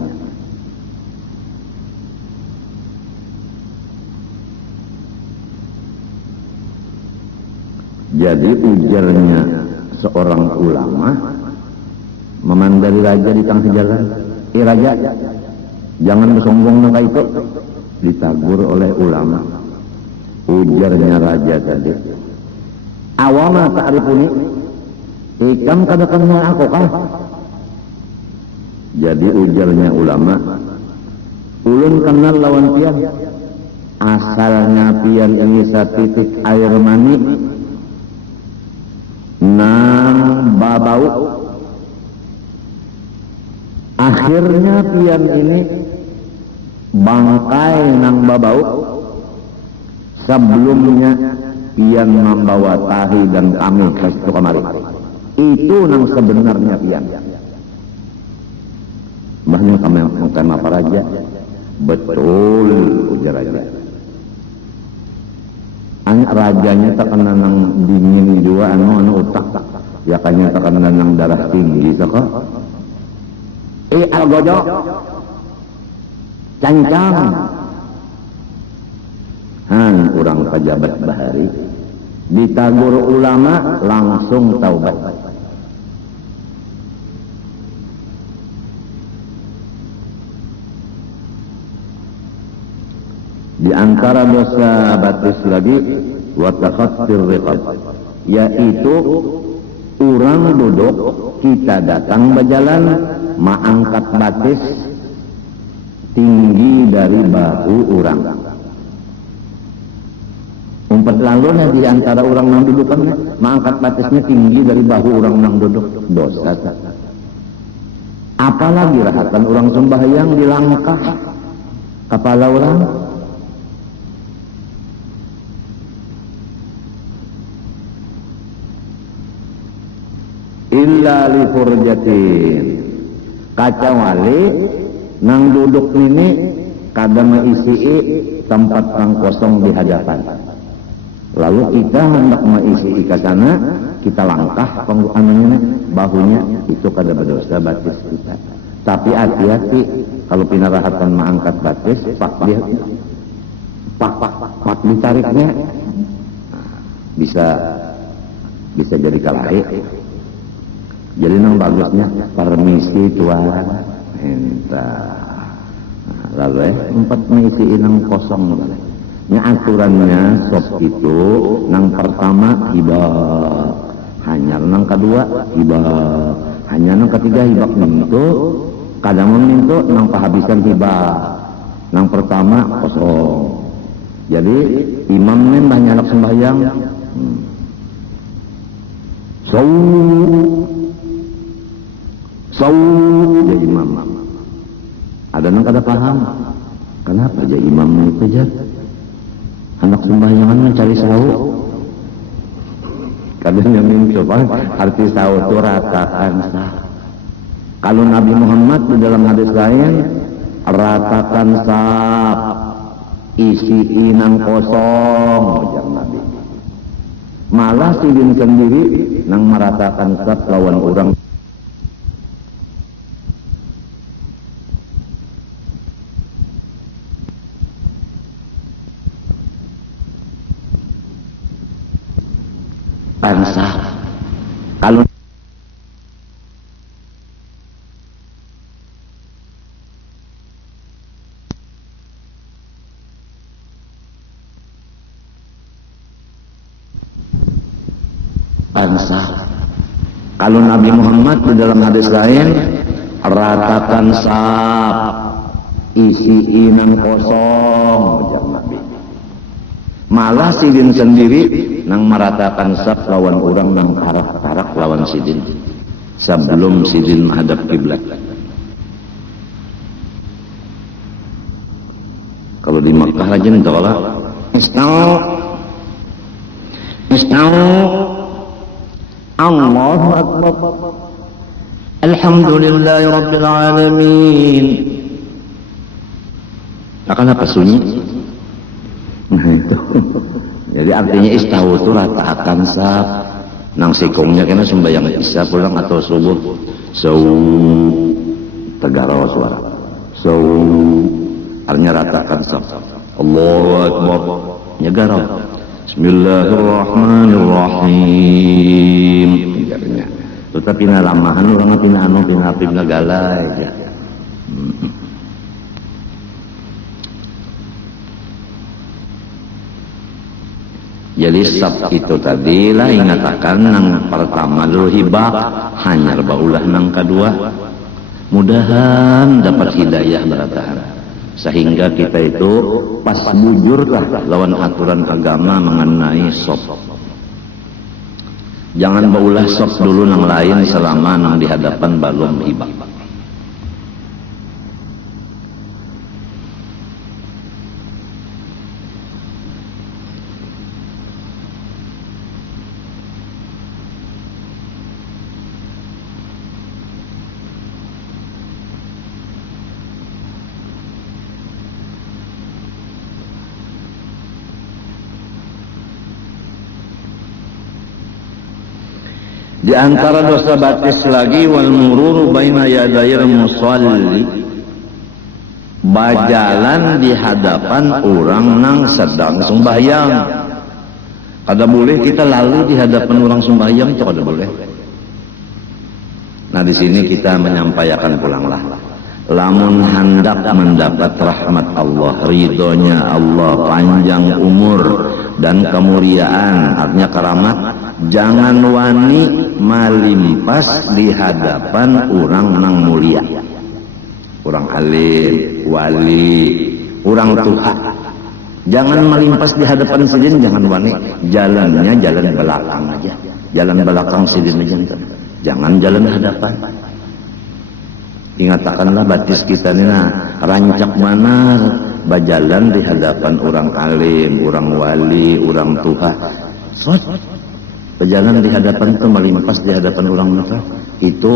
Jadi ujarnya seorang ulama memandari raja di tengah jalan, raja jangan bersombong nang itu. Ditagur oleh ulama. Ujarnya raja tadi, awama ta'rifuni, ikam kada kenal aku kah? Jadi ujarnya ulama, ulun kenal lawan pian. Asalnya pian ini satitik air mani nang babau. Akhirnya pian ini bangkai nang babau. Sebelumnya pian membawa tahi dan kami ke situ kemari. Itu nang sebenarnya pian. Bahnya kami mengklaim apa raja? Betul, ujar raja. Anak rajanya tak kena nang dingin juga, anu utak. Ya kanya tak kena nang darah tinggi, saka. Algojo, cancang. Han kurang pejabat bahari. Ditagur ulama langsung taubat. Di antara dosa batis lagi wa takhaffir riqab, yaitu Urang duduk, kita datang berjalan, mengangkat batis tinggi dari bahu urang. Umpat lalunya di antara orang nang duduk kan, mengangkat batisnya tinggi dari bahu orang nang duduk, dosa. Apalagi rahatan orang sembahyang di langkah kepala orang. Illa li furjatin, kacawali nang duduk ini kada maisi tempat yang kosong di hadapan. Lalu kita hendak maisi ke sana, kita langkah anunya bahunya itu kada berdosa batis kita. Tapi hati-hati kalau pinarahatan mengangkat batis, pak ditariknya bisa jadi kalahi. Jadi nang bagusnya permisi tuan entah. Lalu empat mengisi nang kosong boleh. Nya aturannya sop itu nang pertama hibah, hanya nang kedua hibah, hanya nang ketiga hibah mintu, kadang memintu nang kehabisan hibah, nang pertama kosong. Jadi imam men banyak anak sembahyang, sau jadi imam. Ada nang kada paham, kenapa jadi imam itu aja? Anak sembahyangan mencari sahu. Kadang yang minta arti sahu itu ratakan sah. Kalau Nabi Muhammad di dalam hadis lain ratakan sah, isi inang kosong, ujar Nabi. Malah sidin sendiri nang meratakan sah lawan orang. Bangsa kalau Nabi Muhammad di dalam hadis lain ratakan sap isi inang kosong, ujar Nabi. Malah sidin sendiri nang meratakan saf lawan orang nang tarak lawan sidin sebelum sidin menghadap kiblat. Kalau di Makkah aja nih tolak istau Allahu Akbar Alhamdulillahi Rabbil Alamin. Akan apa sunyi? Nah itu jadi artinya istahu itu ratakan saf nang sikongnya kena sembahyang isya pulang atau subuh sau tegarawa suara sau artinya ratakan saf. Allahu Akbar nyegaraw Bismillahirrahmanirrahim artinya tetapi nalamahan orang pina anu pina galai ya. Jadi sab itu tadi lah ingatakan nang pertama dulu hibah hanya baulah nang kedua mudahan dapat hidayah beratahan sehingga kita itu pas bujurlah lawan aturan agama mengenai sab. Jangan baulah sab dulu nang lain selama nang di hadapan belum hibah. Di antara dosa batis lagi wal mururu baina yadayil musalli, bajalan di hadapan orang nang sedang sembahyang. Kada boleh kita lalu di hadapan orang sembahyang, itu kada boleh. Nah di sini kita menyampaikan pulanglah. Lamun hendak mendapat rahmat Allah, ridhonya Allah, panjang umur dan kemuliaan, artinya keramat, jangan wani malimpas di hadapan orang nang mulia, orang alim, wali, orang tua. Jangan melimpas di hadapan sidin, jangan wani. Jalannya jalan belakang aja, jalan belakang sidin aja. Jangan jalan hadapan. Ingatakanlah batis kita ini rancak mana bajalan di hadapan orang alim, orang wali, orang tua. Berjalan di hadapan itu melimpas di hadapan orang tua. Itu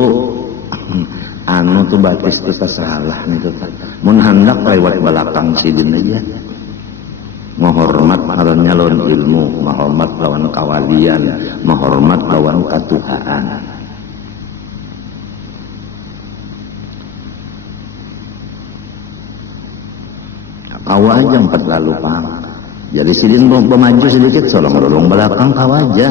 anu tuh batis kita salah nih tuh. Mun hendak lewat belakang sidin aja. Menghormat karena lawan ilmu, menghormat lawan kawalian, menghormat lawan katuhaan. Kawa aja 4 lalu pang. Jadi sidin maju sedikit, solong belakang kawa aja.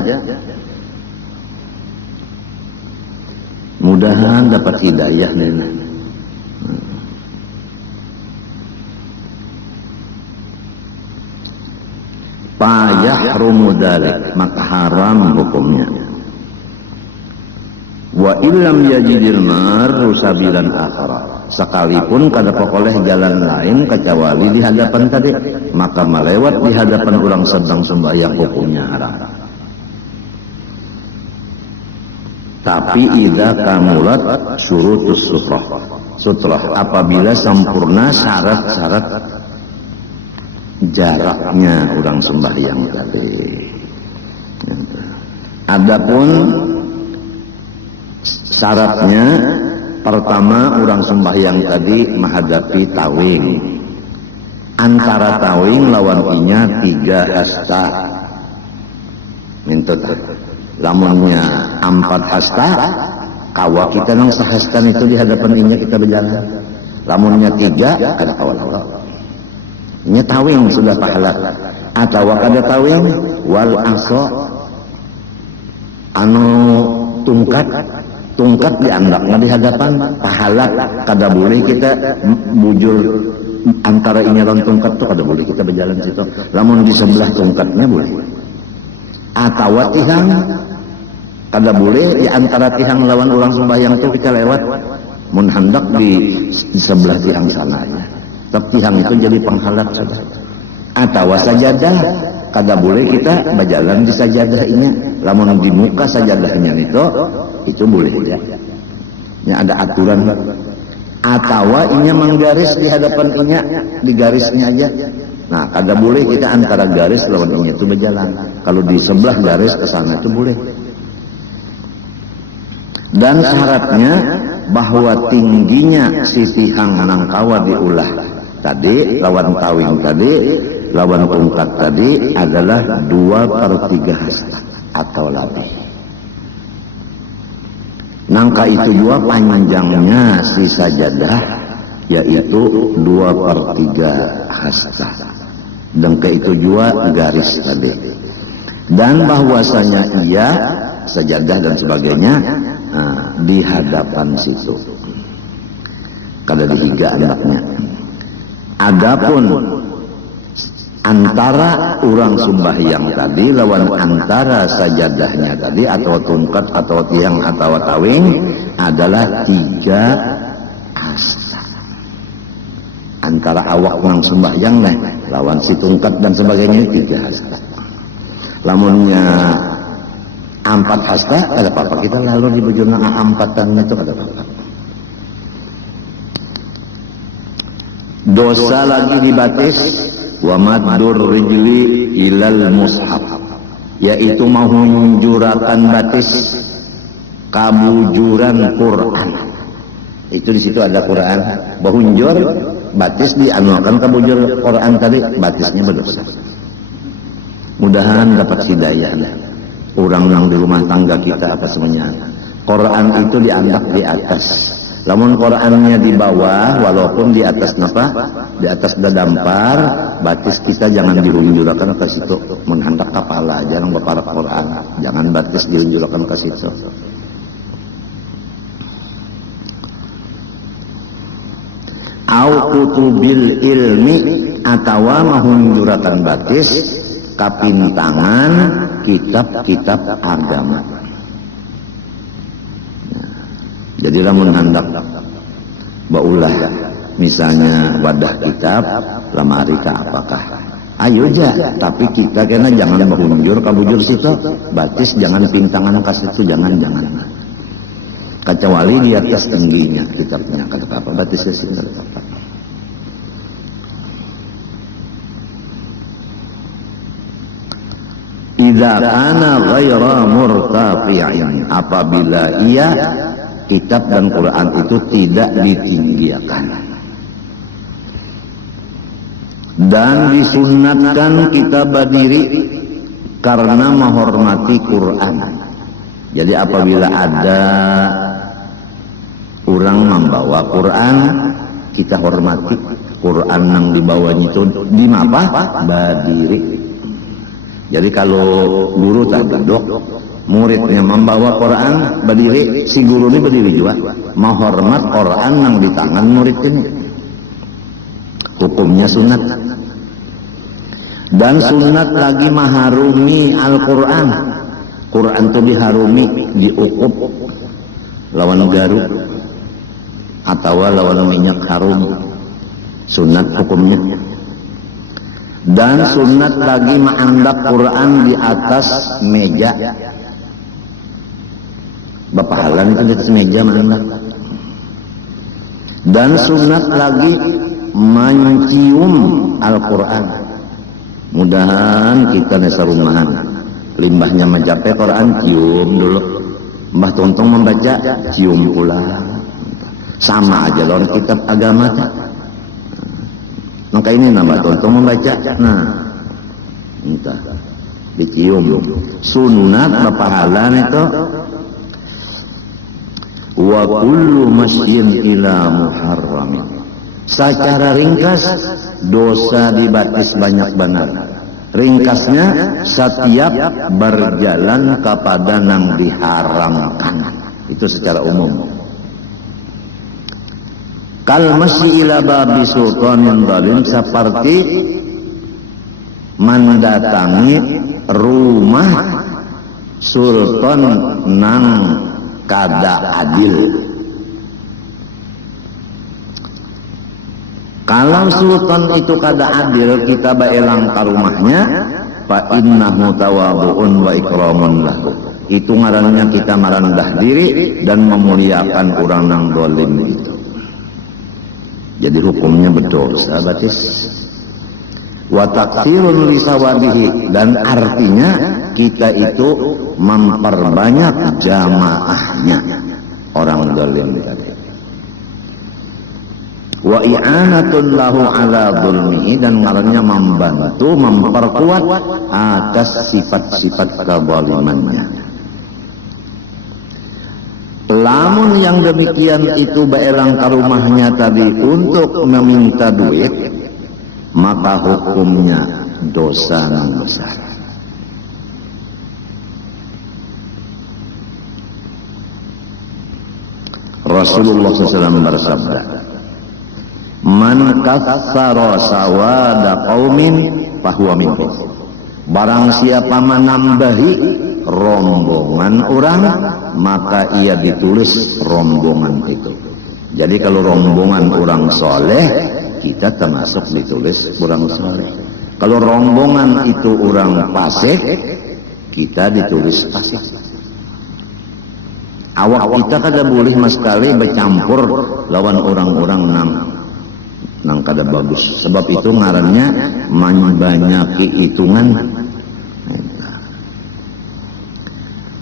Mudahan dapat hidayah nih. Fayahrumu dzalik, maka haram hukumnya. Wa illam yajidil mar'u sabilan akhara, sekalipun kada pokoleh jalan lain kecuali di hadapan tadi, maka melewat di hadapan orang sedang sembahyang hukumnya haram. Tapi idza kamulat syurutus sutrah, apabila sempurna syarat-syarat jaraknya orang sembahyang tadi. Adapun syaratnya, pertama orang sembahyang tadi menghadapi tawing. Antara tawing lawan inya 3 hasta. Mintut. Lamunnya 4 hasta, kawa kita nang sahastan itu di hadapan inya kita berjalan. Lamunnya 3, ada kawal-kawal. Ini tawing sudah pahala. Atau kada tawing wal aso anu tungkat diandaknya di hadapan pahala. Kada boleh kita bujur antara ini dan tungkat tuh, kada boleh kita berjalan situ. Lamun di sebelah tungkatnya boleh. Atau tihang kada boleh di antara tihang lawan orang sembahyang itu kita lewat. Mun hendak di sebelah tihang sananya. Tapi tihang itu jadi penghalang saja. Atau sajadah, kada boleh kita berjalan di sajadah ini. Lamun di muka sajadahnya itu boleh ya. Ini ada aturan. Atau inya menggaris di hadapan inya, di garisnya aja. Nah, kada boleh kita antara garis lawan inya itu berjalan. Kalau di sebelah garis ke sana itu boleh. Dan syaratnya bahwa tingginya si tihang nangkawa diulah tadi, lawan tawing tadi, lawan tungkat tadi adalah 2/3 hasta atau lebih. Nangka itu juga panjangnya si sajadah yaitu 2/3 hasta. Dengke itu juga garis tadi. Dan bahwasanya ia sajadah dan sebagainya di hadapan situ. Kada dihiga anaknya. Adapun antara orang sembahyang tadi lawan antara sajadahnya tadi atau tungkat atau tiang atau tawing adalah 3 hasta. Antara awak orang sembahyang lawan si tungkat dan sebagainya 3 hasta. Lamunnya 4 hasta ada apa-apa, kita lalu di bujurna 4-annya itu ada apa-apa. Dosa lagi dibatis wa maddur rijli ilal mushaf, yaitu menghunjurakan batis kabujuran Quran. Itu di situ ada Quran, bahunjur batis dianuakan kabujur Quran tadi, batisnya berdosa. Mudahan dapat hidayah orang yang di rumah tangga kita apa semuanya. Quran itu diangkat di atas. Lamun Qurannya di bawah, walaupun di atas napa? Di atas dadampar, batis kita jangan dirunjurakan ke situ. Menhandak kepala, jangan beparak Quran. Jangan batis dirunjurakan ke situ. Au kutubil ilmi, atawa mahunjurakan batis kapintangan kitab-kitab agama. Jadi lamun hendak baulah misalnya wadah kitab lamari ka apakah ayo aja, tapi kita kena jangan mengunjur kabujur situ, batis jangan pingtangan ke situ, jangan kecuali di atas tingginya kitabnya kata apa batis ke situ kata apa. Idza kana ghaira murtafi'in, apabila ia kitab dan Quran itu tidak ditinggikan. Dan disunatkan kita berdiri karena menghormati Quran. Jadi apabila ada orang membawa Quran, kita hormati Quran yang dibawanya itu di mapa berdiri. Jadi kalau guru tak duduk, muridnya membawa Quran berdiri, si guru ini berdiri juga, menghormat Quran yang di tangan murid ini. Hukumnya sunat. Dan sunat lagi maharumi Al-Quran. Quran itu diharumi, diukup lawan garuk atau lawan minyak harum. Sunat hukumnya. Dan sunat lagi ma'andap Quran di atas meja. Bapahalan itu di atas meja ma'andap. Dan sunat lagi mencium Al-Quran. Mudahan kita nesa rumahan limbahnya mencapai Quran, cium dulu. Mbah Tontong membaca, cium pula. Sama aja lawan kitab agama. Maka ini nama Tontong membaca, nah entah dicium. Sunat bapahalan itu wa kullu masyin ila muharramin. Secara ringkas, dosa dibatis banyak benar. Ringkasnya, setiap berjalan kepada yang diharamkan. Itu secara umum. Kal masyi ila babi sultanin zalim, seperti mendatangi rumah sultan nang kada adil. Kalau sultan itu kada adil, kita baelang ke rumahnya, fa innahu tawadhu'un wa ikramun lahu. Itu ngarannya kita merendah diri dan memuliakan orang yang zalim itu. Jadi hukumnya berdosa batis. Wa taqsirun li sawadihi, dan artinya kita itu memperbanyak jamaahnya orang zalim tadi. Wa i'anatun lahu ala dhulmihi, dan ngarannya membantu memperkuat atas sifat-sifat kezalimannya. Lamun yang demikian itu baelang ke rumahnya tadi untuk meminta duit, maka hukumnya dosa yang besar. Rasulullah SAW bersabda, man katsara sawada qaumin fahuwa minhum. Barang siapa menambahi rombongan orang, maka ia ditulis rombongan itu. Jadi kalau rombongan orang soleh, kita termasuk ditulis orang soleh. Kalau rombongan itu orang fasik, kita ditulis fasik. Awak kita kada boleh sekali bercampur lawan orang-orang nang kada bagus. Sebab itu ngarannya membanyaki hitungan.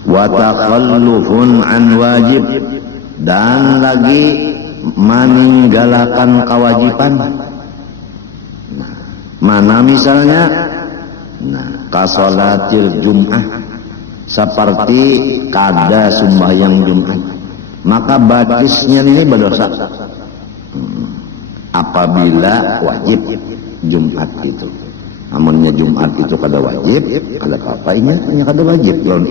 Wa takhallufun an wajib, dan lagi meninggalkan kewajiban. Mana misalnya, kasolatil Jum'ah, seperti kada sembahyang Jumat, maka batisnya ini berdosa. Apabila wajib Jumat itu, namunnya Jumat itu kada wajib, kada apa-apa, inya kada wajib lawan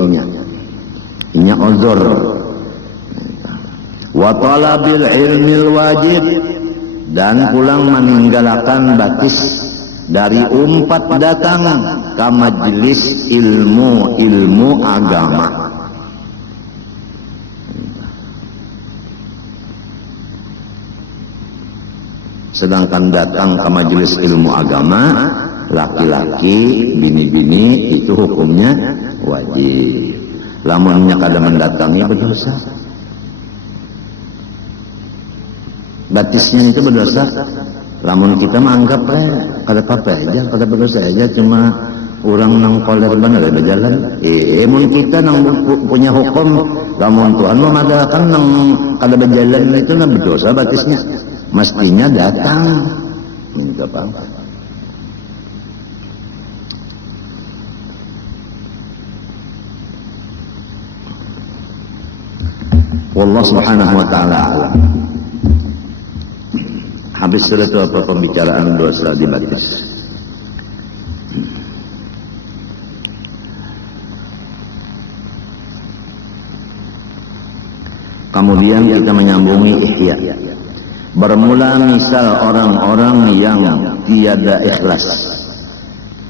inya uzur. Wa talabil ilmil wajib, dan pulang meninggalkan batis dari umpat datang ka majelis ilmu agama. Sedangkan datang ke majelis ilmu agama laki-laki, bini-bini itu hukumnya wajib. Lamunnya kada mendatangi berdosa. Batisnya itu berdosa. Lamun kita menganggap kada apa-apa aja, kada berdosa aja, cuma orang nang koler bener ada jalan. Mun kita nang punya hukum, lamun Tuhan memadakan nang kada berjalan itu nang berdosa batisnya. Mestinya datang. Minta apa? Wallah subhanahu wa ta'ala alam. Habis itu apa pembicaraan dosa di batis. Kemudian kita menyambungi ihya. Bermula misal orang-orang yang tiada ikhlas.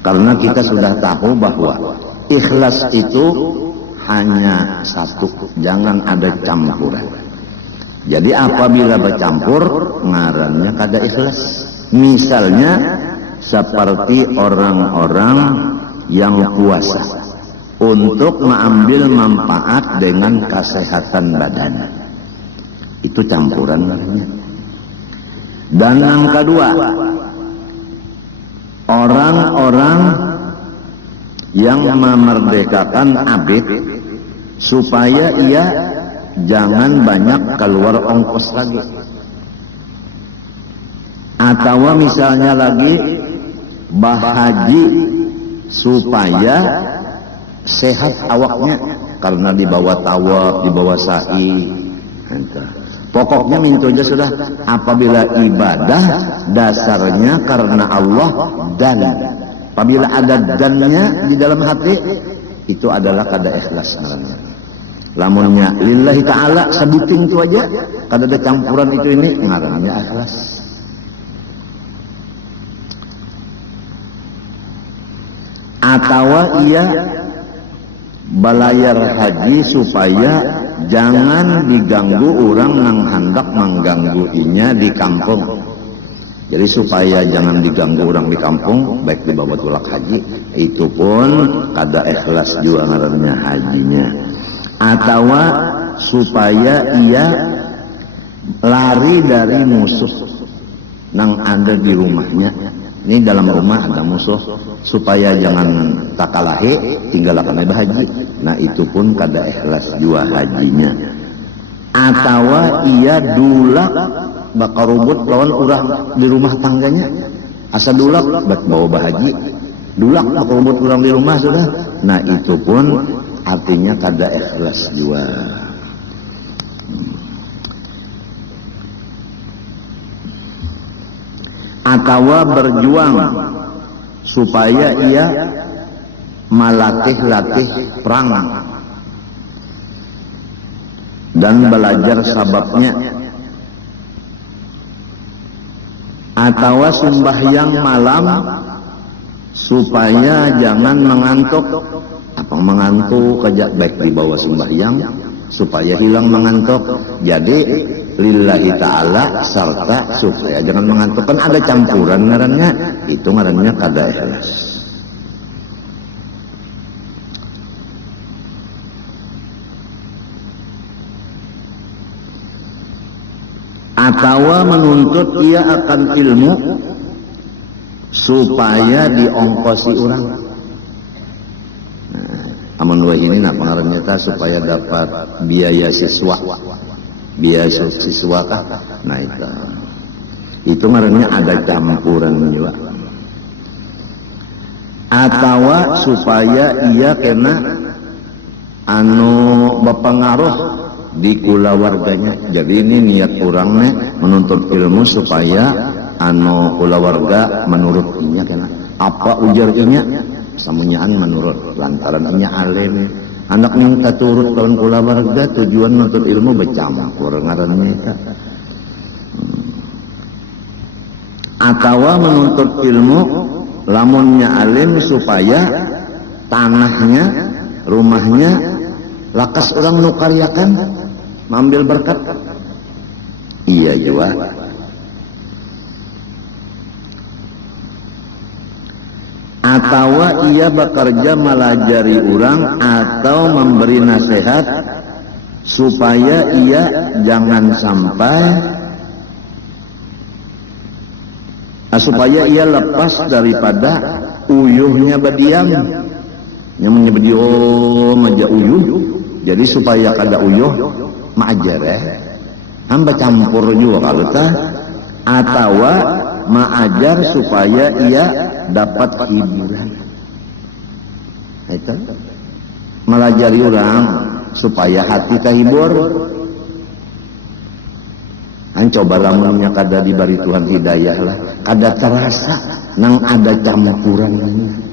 Karena kita sudah tahu bahwa ikhlas itu hanya satu, jangan ada campuran. Jadi apabila bercampur, ngarannya kada ikhlas. Misalnya seperti orang-orang yang puasa untuk mengambil manfaat dengan kesehatan badan. Itu campuran namanya. Dan yang kedua, orang-orang yang memerdekakan abid supaya ia jangan banyak keluar ongkos lagi. Atau misalnya lagi bahaji supaya sehat awaknya karena dibawa tawa, dibawa sa'i. Pokoknya minta aja sudah, apabila ibadah dasarnya karena Allah dan apabila ada dannya di dalam hati, itu adalah kada ikhlas namanya. Lamunnya lillahi ta'ala sebuting itu aja, kada ada campuran itu ini, ngarannya ikhlas. Atau ia balayar haji supaya jangan diganggu orang yang hendak menggangguinya di kampung. Jadi supaya jangan diganggu orang di kampung, baik di bawah tulak haji, itu pun kada ikhlas juga ngarannya hajinya. Atau supaya ia lari dari musuh yang ada di rumahnya. Ini dalam rumah ada musuh, supaya jangan takalahi tinggalkan haji. Nah itu pun kada ikhlas juga hajinya. Atau ia dulak bakal rubut lawan orang di rumah tangganya. Asa dulak bawa bahaji, dulak bakal rubut orang di rumah sudah. Nah itu pun artinya kada ikhlas juga. Atau berjuang supaya ia melatih perang dan belajar sababnya. Atau sembahyang malam supaya jangan mengantuk. Apa mengantuk kejak baik di bawah sembahyang supaya hilang mengantuk. Jadi lillahi ta'ala serta supaya jangan mengantuk. Kan ada campuran ngarannya, itu ngarannya kada ikhlas. Atau menuntut ia akan ilmu supaya diongkosi orang. Amun wa ini nak pengaruhnya supaya dapat biaya siswa. Biaya siswa kah? Nah itu ngarannya ada campuran juga. Atau supaya ia kena berpengaruh di kulawarganya. Jadi ini niat orangnya menuntut ilmu supaya kulawarga menurut inya kena. Apa ujar inya? Samunyaan menurut lantaran inya alim. Anak minta turut lawan kulawarga tujuan menuntut ilmu bercampur ngarannya itu. Atau menuntut ilmu lamunnya alim supaya tanahnya, rumahnya lakas orang nukaryakan mengambil berkat. Iya juga. Atau ia bekerja melajari orang atau memberi nasihat supaya ia jangan sampai supaya ia lepas daripada uyuhnya berdiam. Yang menyebut maja uyuh, jadi supaya kada uyuh maajar hamba campur juga kalau tah, atau maajar supaya ia dapat hiburan. Itu melajari orang supaya hati kahibur. Coba lamunnya kada diberi Tuhan hidayah lah, kada terasa nang ada campurannya.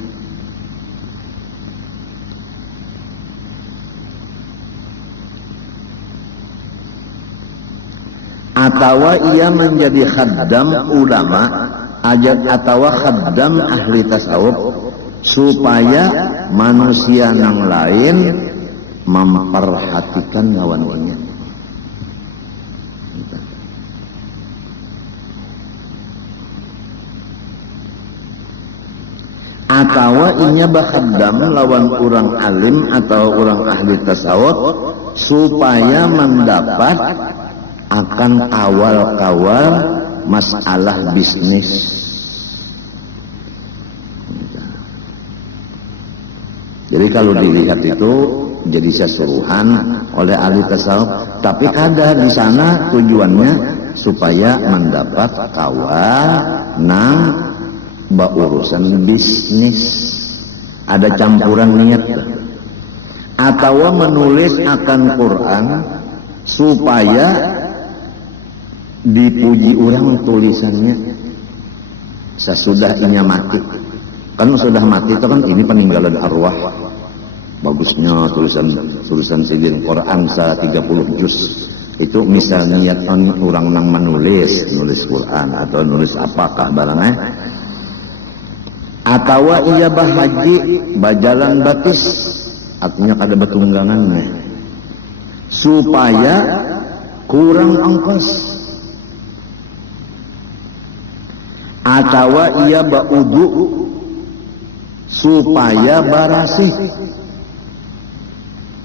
Atau ia menjadi khaddam ulama atau khaddam ahli tasawuf supaya manusia yang lain memperhatikan lawannya. Atau inya bakhaddam lawan orang alim atau orang ahli tasawuf supaya mendapat akan kawal-kawal masalah bisnis. Jadi kalau dilihat itu jadi sesuruhan oleh ahli tasawuf, tapi kada di sana tujuannya supaya mendapat kawal nang baurusan bisnis. Ada campuran niat. Atau menulis akan Quran supaya dipuji orang tulisannya sesudah inya mati. Kan sudah mati itu kan ini peninggalan arwah. Bagusnya tulisan sidin Quran 30 juz. Itu misalnya niat orang nang nulis Quran atau nulis apakah barangnya. Atau ia bahaji bajalan batis, artinya kada betunggangannya supaya kurang ongkos. Atau ia baudu supaya barasih.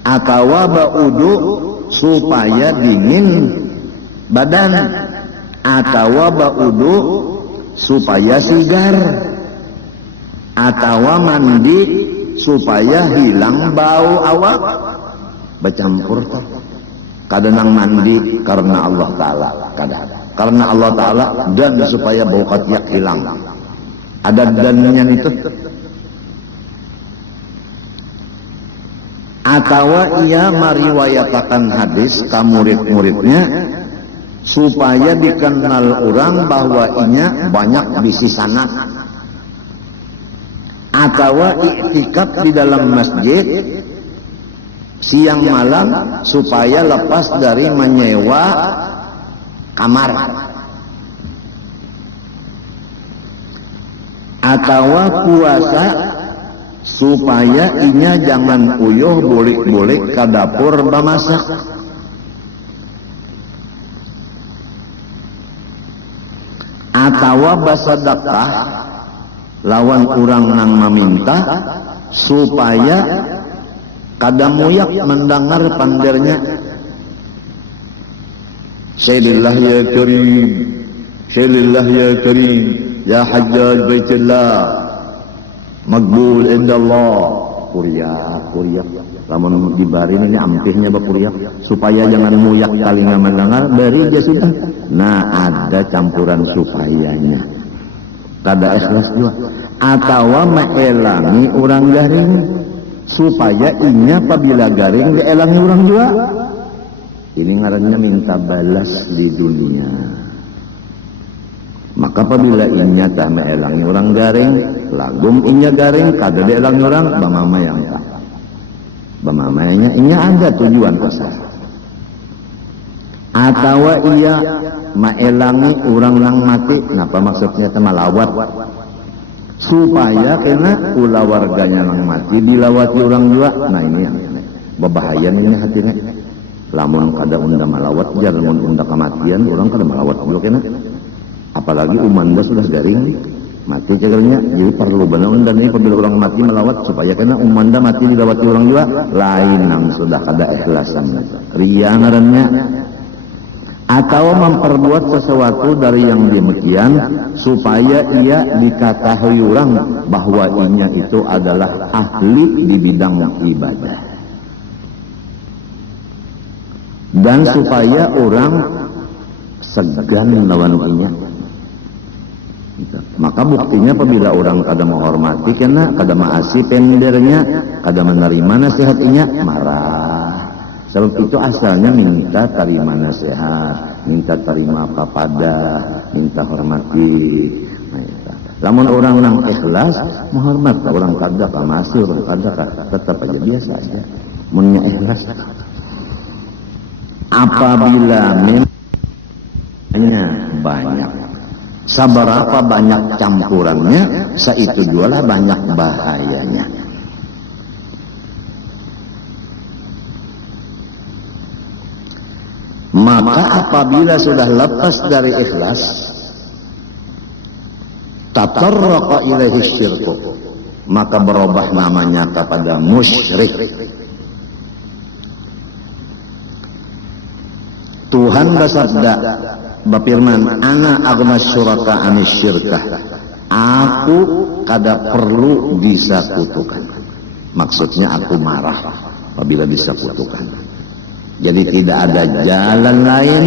Atau baudu supaya dingin badan. Atau baudu supaya sigar. Atau mandi supaya hilang bau awak. Bercampur tak? Kadang mandi karena Allah Ta'ala, kadang karena Allah Ta'ala, dan supaya bau ketiak hilang. Ada dannya itu. Atau ia meriwayatakan hadis ke murid-muridnya supaya dikenal orang bahwa inya banyak bisi sana. Atau iktikaf di dalam masjid siang malam supaya lepas dari menyewa kamar. Atau puasa supaya inya jangan uyuh boleh-boleh ke dapur bamasak. Atau basadaqah lawan orang nang meminta supaya kada muyak mendengar pandernya. Sayyidillah ya karim, Sayyidillah ya karim, ya hajjaj baitullah, magbul indallah. Kuriak. Lamun dibarin ini ampihnya bakuriak supaya jangan muyak telinga mendengar, bari dia sudah. Nah, ada campuran supayanya. Kada ikhlas juga. Atau maelangi orang garing supaya inya apabila garing dielangi orang juga. Ini ngarannya minta balas di dunia. Maka apabila inya tak maelangi orang garing, lagum inya garing kada dielangi orang, bamama yang tak. Bamamanya inya ada tujuan besar. Atau ia maelangi orang nang mati, napa maksudnya itu malawat supaya kena ulah warganya nang mati dilawati orang juga. Nah ini yang berbahaya ini hatinya. Lamun kada unda malawat jar, lamun unda kematian orang kada malawat juga kena. Apalagi umanda sudah garing mati cagernya, jadi perlu benar unda nih apabila orang mati melawat supaya kena umanda mati dilawati orang juga. Lain nang sudah kada ikhlasan ria ngarannya, atau memperbuat sesuatu dari yang demikian supaya ia diketahui orang bahwa inya itu adalah ahli di bidang ibadah, dan supaya orang segan lawan inya. Maka buktinya apabila orang kada menghormati kena, kada maasi pendernya, kada menerima nasihatnya, marah. Sebab itu asalnya minta terima nasihat, minta terima papada, minta hormati. Lamun orang nang ikhlas, menghormat orang kada kamasi, orang kada tetap aja biasa aja. Munnya ikhlas. Apabila memangnya banyak, seberapa banyak campurannya, seitu jualah banyak bahayanya. Maka apabila sudah lepas dari ikhlas, tatarraqa ilaihi syirku, maka berubah namanya kepada musyrik. Tuhan bersabda, berfirman, ana aghnas syuraka anis syirkah, aku kada perlu disekutukan. Maksudnya aku marah apabila disekutukan. Jadi tidak ada jalan lain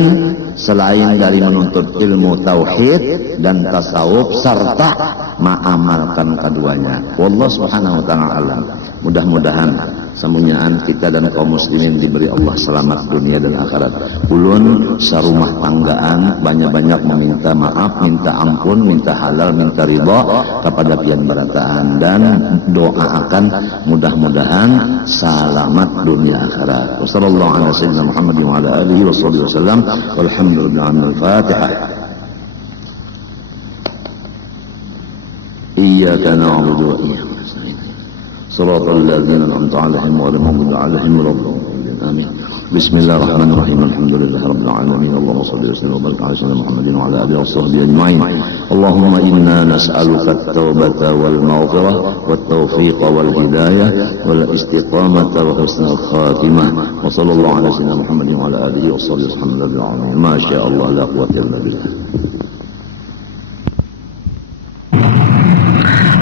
selain dari menuntut ilmu tauhid dan tasawuf serta mengamalkan keduanya. Wallahu subhanahu wa ta'ala alam. Mudah-mudahan semuanyaan kita dan kaum muslimin diberi Allah selamat dunia dan akhirat. Ulun sarumah tanggaan banyak-banyak meminta maaf, minta ampun, minta halal, minta ridha kepada pian barataan, dan doakan mudah-mudahan selamat dunia akhirat. Wassallallahu ala sayyidina Muhammad wa ala alihi wasallam. Walhamdulillah. Al-Fatihah. Iyyaka na'budu wa iyyaka nasta'in. صراط الذين أنعمت عليهم غير المغضوب عليهم ولا الضالين آمين. بسم الله الرحمن الرحيم. الحمد لله رب العالمين. اللهم صل وسلم وبارك على سيدنا محمد وعلى آله وصحبه أجمعين. اللهم إنا نسألك التوبة والمغفرة والتوفيق والهداية والاستقامة وحسن الخاتمة. وصلى الله على سيدنا محمد وعلى آله وصحبه وسلم. ما شاء الله لا قوة إلا بالله.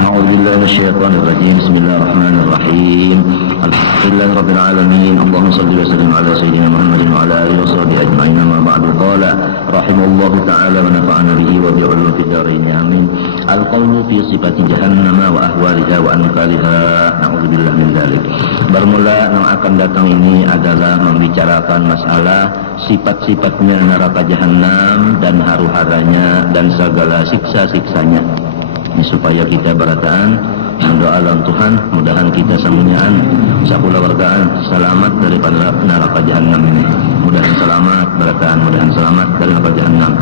أعوذ بالله من الشيطان الرجيم. بسم الله الرحمن الرحيم. الحمد لله رب العالمين. اللهم صل وسلم على سيدنا محمد وعلى آله وصحبه أجمعين. أما بعد، قال رحمه الله تعالى ونفعنا به وبعلومه في الدارين آمين. القول في صفات جهنم وأهوالها وأنفالها. نعوذ بالله من ذلك. Bermula yang akan datang ini adalah membicarakan masalah sifat-sifatnya neraka jahanam dan haru-haranya dan segala siksa-siksanya. Ini supaya kita berataan doa alam Tuhan, mudahan kita semuanyaan sakula wargaan selamat daripada neraka jahanam ini. Mudahan selamat berataan, mudahan selamat dari neraka jahanam.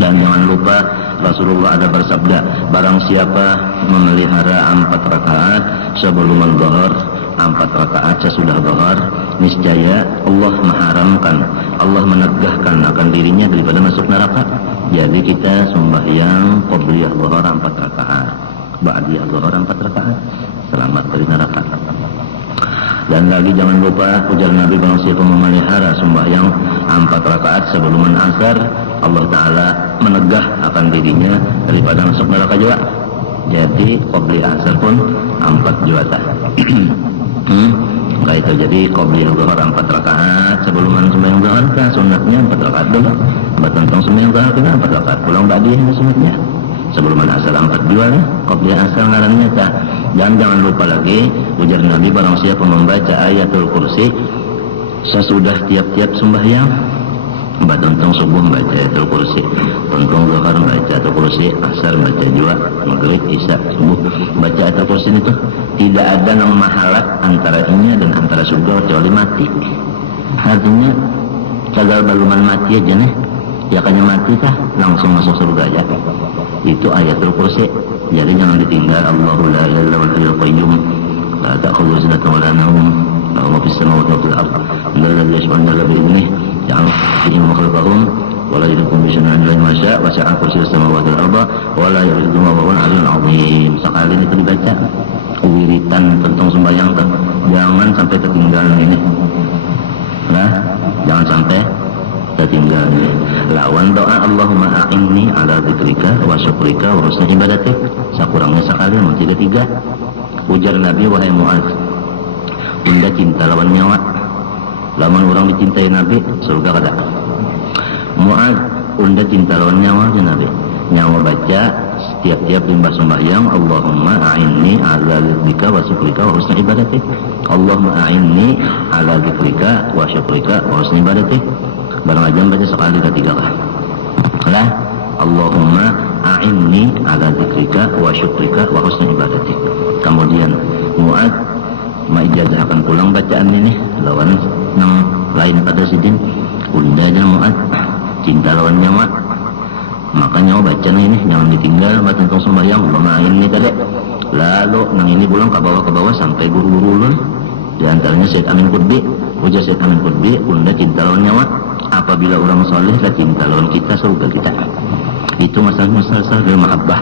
Dan jangan lupa Rasulullah ada bersabda, barang siapa memelihara 4 rakaat sebelum al-dhuhr, 4 rakaat sesudah dhuhr, niscaya Allah mengharamkan, Allah menegahkan akan dirinya daripada masuk neraka. Jadi kita sembahyang qobliyah dhuhr 4 rakaat, ba'diyah dhuhr 4 rakaat, selamat dari neraka. Dan lagi jangan lupa ujar Nabi barang siapa memelihara sembahyang 4 rakaat sebelum asar, Allah Ta'ala menegah akan dirinya daripada masuk neraka juga. Jadi qobliyah asar pun 4 juga. Enggak itu, jadi qobliyah dhuhr 4 rakaat sebelum sembahyang dhuhr kan sunatnya 4 rakaat dulu. Tentang sembahyang dhuhr kena 4 rakaat, pulang ba'diyah sunatnya. Sebelum asar 4 juga lah, qobliyah asar ngarannya tak. Dan jangan lupa lagi ujar Nabi barang siapa membaca ayatul kursi sesudah tiap-tiap sembahyang, tentang subuh baca ayatul kursi, tentang zuhur baca ayatul kursi, asar baca juga, maghrib, isya, subuh baca ayatul kursi itu. Tidak ada yang mahalat antara ini dan antara surga kecuali mati. Artinya kalau baluman mati aja nih, ya kayaknya mati kah langsung masuk surga aja. Itu ayatul kursi. Jadi jangan ditinggal. Allahu la ilaha illa huwal hayyul qayyum la ta'khudhuhu sinatun wa la nawm lahu ma fis samawati wa fil ardh alladzi yashfa'u 'indahu bi idhnihi ya'lamu ma khalaqahum wa la yuhituna bi shay'in 'ilmihi ma syaa' wa sa'a kursiyyuhu samawati wal ardh wa la yu'jizuhu ma huwa al-'aliyyul 'azhim. Sekali itu dibaca wiritan tentang sembahyang, jangan sampai tertinggal ini. Nah, jangan sampai tertinggal ini. Lawan doa Allahumma a'inni ala dzikrika wa syukrika wa husni ibadatik. Sakurangnya sekali, mau tiga. Ujar Nabi, wahai Mu'adz, unda cinta lawan nyawa. Lawan orang dicintai Nabi, surga kada. Mu'adz, unda cinta lawan nyawa ya Nabi. Nyawa baca setiap limbah sembahyang, Allahumma a'inni ala dzikrika wa syukrika wa husni ibadatik. Allahumma a'inni ala dzikrika wa syukrika wa husni ibadatik. Barang aja baca sekali ketiga lah. Allahumma a'inni ala dzikrika wa syukrika wa husni ibadatik. Kemudian Mu'adz maijazahkan pulang bacaan ini lawan nang lain pada sidin. Unda aja Mu'adz cinta lawan nyawa, makanya baca ini jangan ditinggal tentang sembahyang. Allahumma a'inni tadi. Lalu nang ini pulang ke bawah sampai guru-guru ulun. Di antaranya Syed Amin Qutbi. Ujar Syed Amin Qutbi, unda cinta lawan nyawa. Apabila orang soleh lah cinta lawan kita, surga kita. Itu masalah dari mahabbah.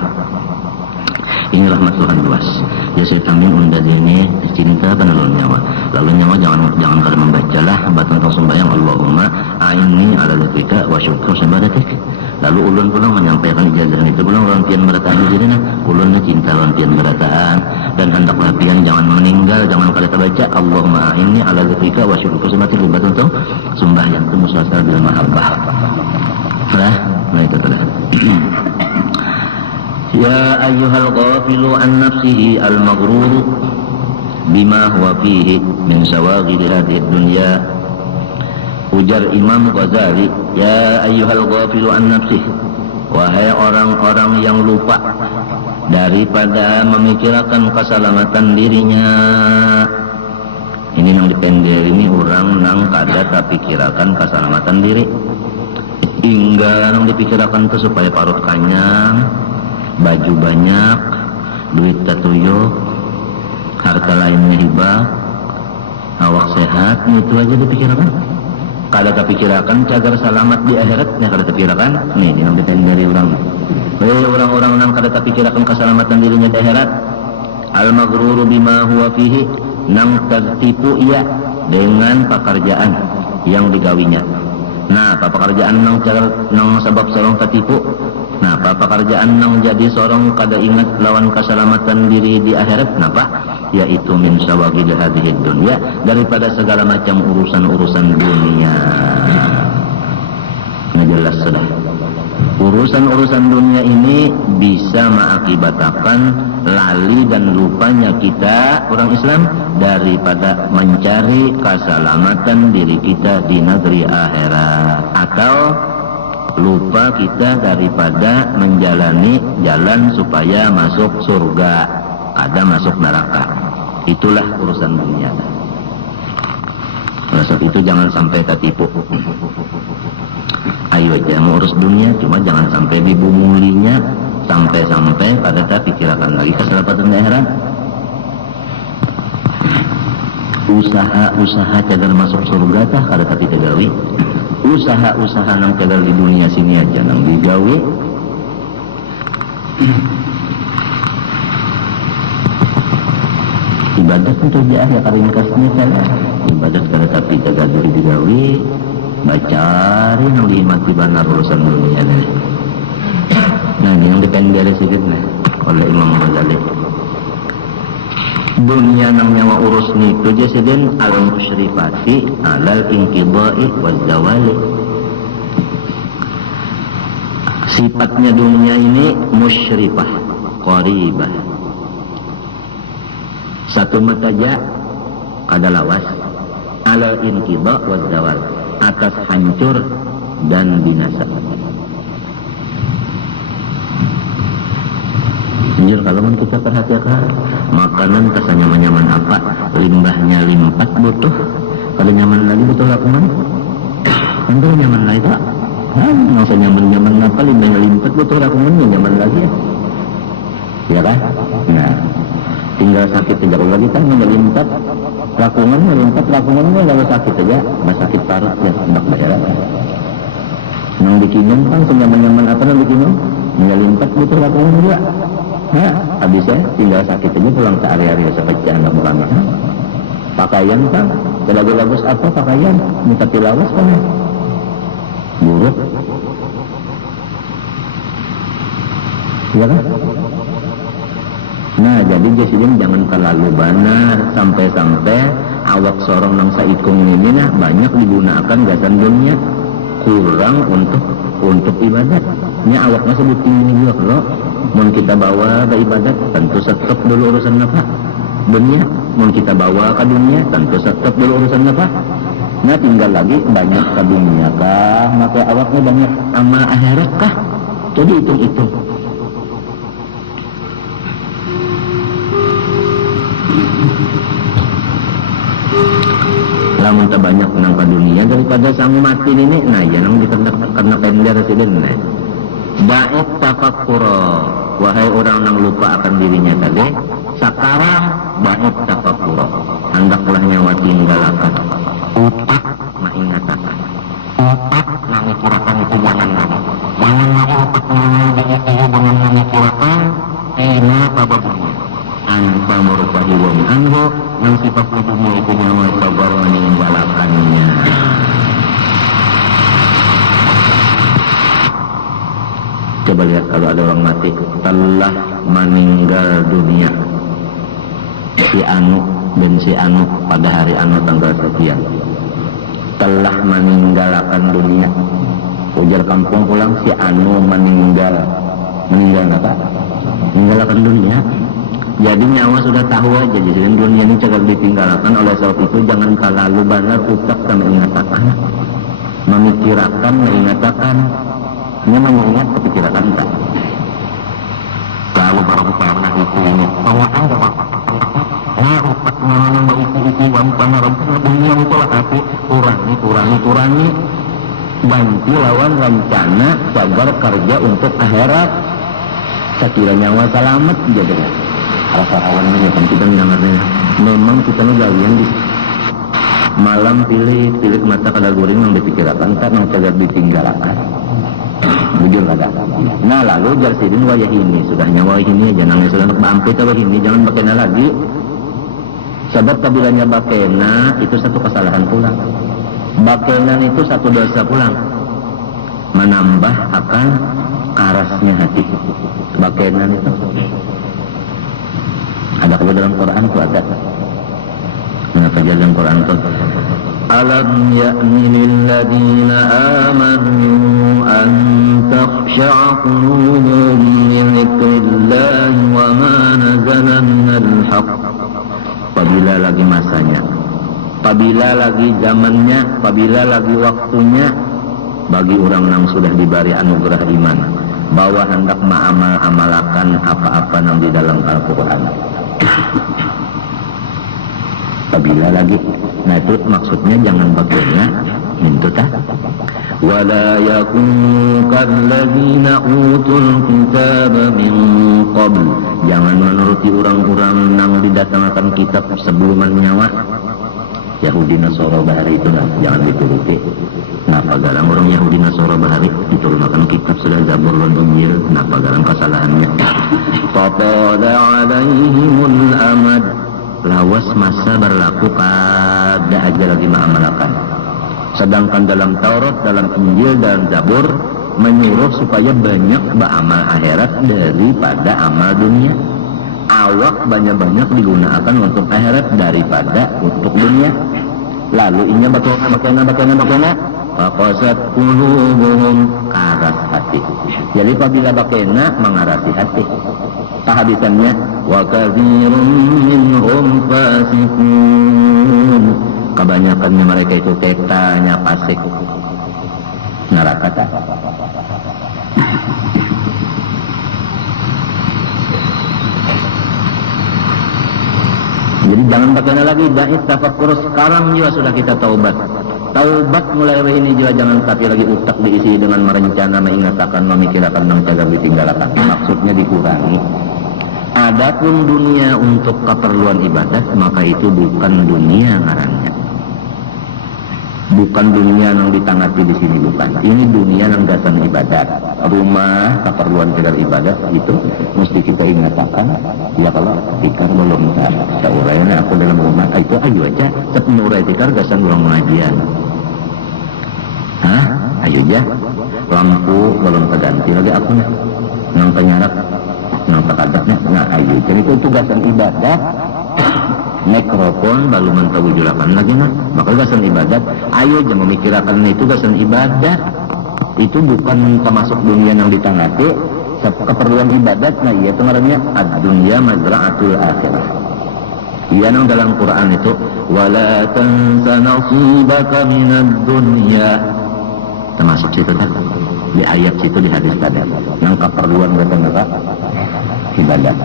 Ini rahmat Tuhan luas. Ya Syed Amin unda ini cinta pada lawan nyawa. Lalu nyawa jangan kada membacalah tentang sembahyang Allahumma a'inni ala dzikrika wa syukrika wa ibadatik. Lalu ulun pulang menyampaikan ijazah itu pulang lawan pian berataan di sini. Ulun cinta lawan pian berataan dan hendaklah pian jangan meninggal, jangan kada baca Allahumma a'inni ala dzikrika wa syukrika wa ibadatik libat untuk sembahyang itu musasal bil mahabbah. Nah itu telah. Ya ayyuhal ghafilu an nafsihi al-maghrur bima huwa fihi min sawaghil hadhihi dunya. Ujar Imam Ghazali, ya ayyuhal ghafilu an nafsihi, wahai orang-orang yang lupa daripada memikirkan keselamatan dirinya. Ini yang dipendel ini orang nang kada terpikirkan keselamatan diri. Hingga nang dipikirkan itu supaya parut kanyang, baju banyak, duit tatuyuk, harta lainnya hibah, awak sehat, itu aja dipikirkan. Kada kepikirakan cagar selamat di akhiratnya kada kepikirakan. Nih yang dipendel dari orang. Orang-orang yang kada kepikirakan keselamatan dirinya di akhirat. Al-maghruru bima huwa fihi, nang tertipu ia dengan pekerjaan yang digawinya. Nah, apa pekerjaan nang sebab seorang tertipu? Nah, apa pekerjaan nang jadi seorang kada ingat lawan keselamatan diri di akhirat? Napa? Yaitu min sawagil hadhihi dunya, daripada segala macam urusan-urusan dunia. Nah, jelas sudah. Urusan-urusan dunia ini bisa mengakibatkan lali dan lupanya kita orang Islam daripada mencari keselamatan diri kita di negeri akhirat, atau lupa kita daripada menjalani jalan supaya masuk surga, ada masuk neraka. Itulah urusan dunia. Sebab itu jangan sampai tertipu. Ayo aja mau urus dunia, cuma jangan sampai dibumulinya sampai pada tak pikirkan lagi keselamatan akhirat. Usaha cagar masuk surga tah kada tapi digawi. Usaha nang cagar di dunia sini aja nang digawi. Ibadah tentu aja ya karingkasnya saja. Ibadah kada tapi cagar diri digawi. Bacari nang dihimati benar urusan dunia ni. Nah ini yang dipendari sedikit nih oleh Imam Ghazali. Dunia nang nyawa urus ni tu je sedin al-musyrifati alal inqidai wal zawali. Sifatnya dunia ini musyrifah, qaribah. Satu mata aja ada lawas alal inqidai wal zawal, atas hancur dan binasa. Anjir, kalau kita perhatikan makanan kesannya nyaman apa, limbahnya limpat butuh, kalau nyaman lagi butuh lapangan, tentu nyaman lagi tak, masa nyaman apa limpet betul aku nyaman lagi ya kan? Nah tinggal sakit aja kalau lagi kan melimpat lakungannya lalu sakit aja mas sakit parah ya hendak bayar nang bikinum kan senyaman apa nang bikinum melimpat betul lakungan juga nah habisnya tinggal sakit aja pulang ke area-area seperti anak mulanya pakaian kan bagus apa pakaian minta tilawas kan buruk ya kan? Nah jadi jadinya jangan terlalu benar sampai awak sorong nang saikung ini nah banyak digunakan gasan dunia kurang untuk ibadat nya awaknya sebut tinggi juga loh mau kita bawa ke ibadat tentu stop dulu urusan apa dunia mau kita bawa ke dunia tentu stop dulu urusan apa nah tinggal lagi banyak ke dunia kah maka awaknya banyak amal akhirat kah jadi hitung-hitung lamun banyak menang ke dunia daripada sang mati ini nah ya nang diternak karena pendek residen nah ba'id tafakkura wahai orang yang lupa akan dirinya tadi sekarang ba'id tafakkura hendaklah nyawa tinggalkan otak mengingatan otak mengikurakan hubungan jangan mau otak mengikurakan ina bababnya anpa merupahi wong anho yang sifat tubuhnya itu nyawa sabar meninggalkannya coba lihat kalau ada orang mati telah meninggal dunia si anu dan si anu pada hari anu tanggal sekian telah meninggalkan dunia ujar kampung pulang si anu meninggal apa? Meninggalkan dunia. Jadi nyawa sudah tahu aja, jadi dunia ini cegah ditinggalkan. Oleh sebab itu jangan terlalu banyak ucap dan mengatakan, memikirkan, mengatakan, ini mengingat kepikiran tak. Lalu para pernah itu ini, penguatan apa? Nah, upat mengenai isi wampana rempah dunia itu lah hati kurangi. Bantu lawan rencana sabar kerja untuk akhirat. Sekiranya nyawa selamat jadi. Rasa awan ini kan kita mendengarnya. Memang kita ini galian di malam pilih mata kada guring yang dipikirkan karena cagar ditinggalkan. Bujur kada. Nah lalu jarsidin wajah ini sudah nyawa ini aja nangis sudah mampu tahu ini jangan bakena lagi. Sebab kabilanya bakena itu satu kesalahan pulang. Bakenan itu satu dosa pulang. Menambah akan kerasnya hati. Bakenan itu ada kalau dalam Quran itu ada. Mengapa dalam Quran itu? Alam ya'ni lilladzina amanu an takhsha'a qulubuhum li dzikrillahi wa ma nazala minal haqq. Apabila lagi masanya, apabila lagi zamannya, apabila lagi waktunya bagi orang yang sudah diberi anugerah iman bahwa hendak mengamal-amalkan apa-apa yang di dalam Al-Quran. Apabila lagi, nah itu maksudnya jangan bagiannya minta tak. Wala yakun kalladzina utul kitaba min qabl. Jangan menuruti orang-orang yang didatangkan kitab sebelum nyawa. Yahudi Nasara bahari itu lah, jangan dituruti. Napa galang orang Yahudi Nasara bahari diturunkan kitab sudah Zabur dan Injil, napa galang kesalahannya. Faqala alaihimul amad. Lawas masa berlaku pada aja lagi mengamalkan. Sedangkan dalam Taurat, dalam Injil dan Zabur menyuruh supaya banyak beramal akhirat daripada amal dunia. Awak banyak-banyak digunakan untuk akhirat daripada untuk dunia. Lalu inya bakena faqasat qulubuhum karas hati. Jadi apabila bakena mengarasi hati. Tahabisannya wa katsirun minhum fasiqun. Kebanyakannya mereka itu tetanya fasik. Neraka tak. Jadi jangan bakena lagi ba'id tafakkur sekarang juga sudah kita taubat. Taubat mulai ini juga jangan tapi lagi utak diisi dengan merencana, mengatakan, memikirkan, menjaga, ditinggalkan. Maksudnya dikurangi. Adapun dunia untuk keperluan ibadat, maka itu bukan dunia ngarannya. Bukan dunia yang ditangati di sini, bukan. Ini dunia yang datang ibadat. Rumah keperluan kita ibadat itu mesti kita ingatkan. Ya kalau tikar belum seurainya aku dalam rumah itu ayo aja sepenurai tikar gasan ruang pengajian. Hah? Ayo aja. Lampu belum terganti lagi aku nang penyarak nang takadatnya. Nah ayo. Jadi itu tugasan ibadat. Mikrofon baru mentawujulakan lagi nah. Maka gasan ibadat. Ayo aja memikirkan itu gasan ibadat. Itu bukan termasuk dunia yang ditangati. Keperluan ibadat, nah iya itu namanya ad-dunya mazra'atul akhirah. Iya nang dalam Quran itu wala tansa nasibaka minad dunya. Termasuk situ kan di ayat situ di hadis tadi. Yang keperluan datang apa? Ibadat.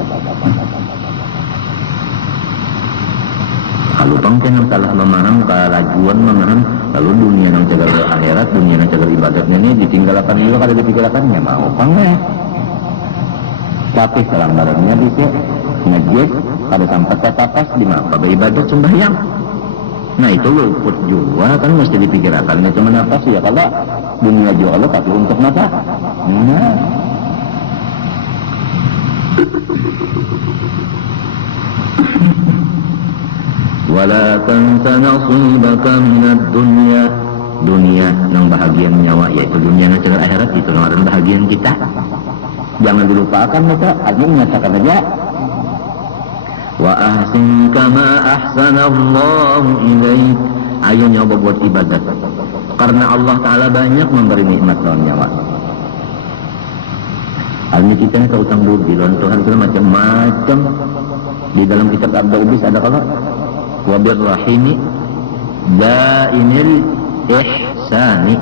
Kalau bangken yang salah memaham, kelajuan memaham, lalu dunia yang jaga akhirat, dunia yang jaga ibadatnya ini ditinggalkan juga kalau dipikirkannya mau bangke. Tapi selanggarannya bisa ngejek pada sampai tapas di mana ibadat sembahyang. Nah itu luput juga kan mesti dipikirkan. Cuma apa sih ya kalau dunia jual tapi untuk mata. Nah. Wala tansa nasibaka minad dunya. Dunia yang bahagian nyawa yaitu dunia yang cerah akhirat itu yang bahagian kita. Jangan dilupakan mereka, artinya menyatakan aja. Wa ahsin kama ahsanallahu ilaik. Ayo nyoba buat ibadat. Karena Allah Ta'ala banyak memberi nikmat dalam nyawa. Artinya kita ini keutang budi, Tuhan itu macam-macam. Di dalam kitab Abdul ada kalau wa birrahimi dainil ihsani.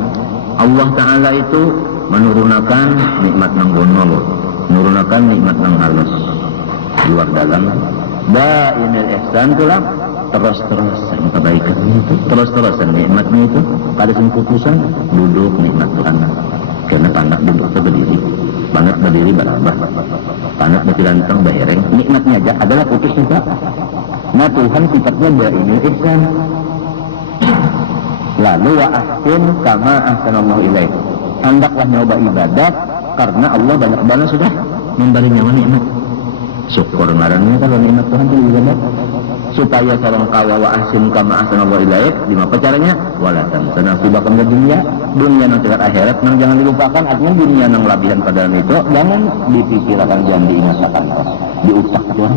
Allah Ta'ala itu menurunkan nikmat nang gonol, menurunkan nikmat nang halus luar dalam. Dainil ihsan tulang terus-terusan kebaikan itu, terus-terusan nikmatnya itu pada keputusan duduk nikmat Tuhan. Karena panak duduk berdiri, panak berdiri berabah, panak berlantang berhereng, nikmatnya aja adalah putus juga. Nah Tuhan sifatnya dainil ihsan. Lalu wa ahsin kama ahsanallahu ilaik. Hendaklah nyoba ibadat karena Allah banyak banget sudah memberi nyawa nikmat. Syukur ngarannya kalau nikmat Tuhan itu ibadat. Supaya sareng kawa wa ahsin kama ahsanallahu ilaik, gimana caranya? Wala tansa nasibaka minad dunya. Dunia nang cekat akhirat nang jangan dilupakan, artinya dunia nang labihan pada itu jangan dipikirkan, jangan diingatkan di utak Tuhan.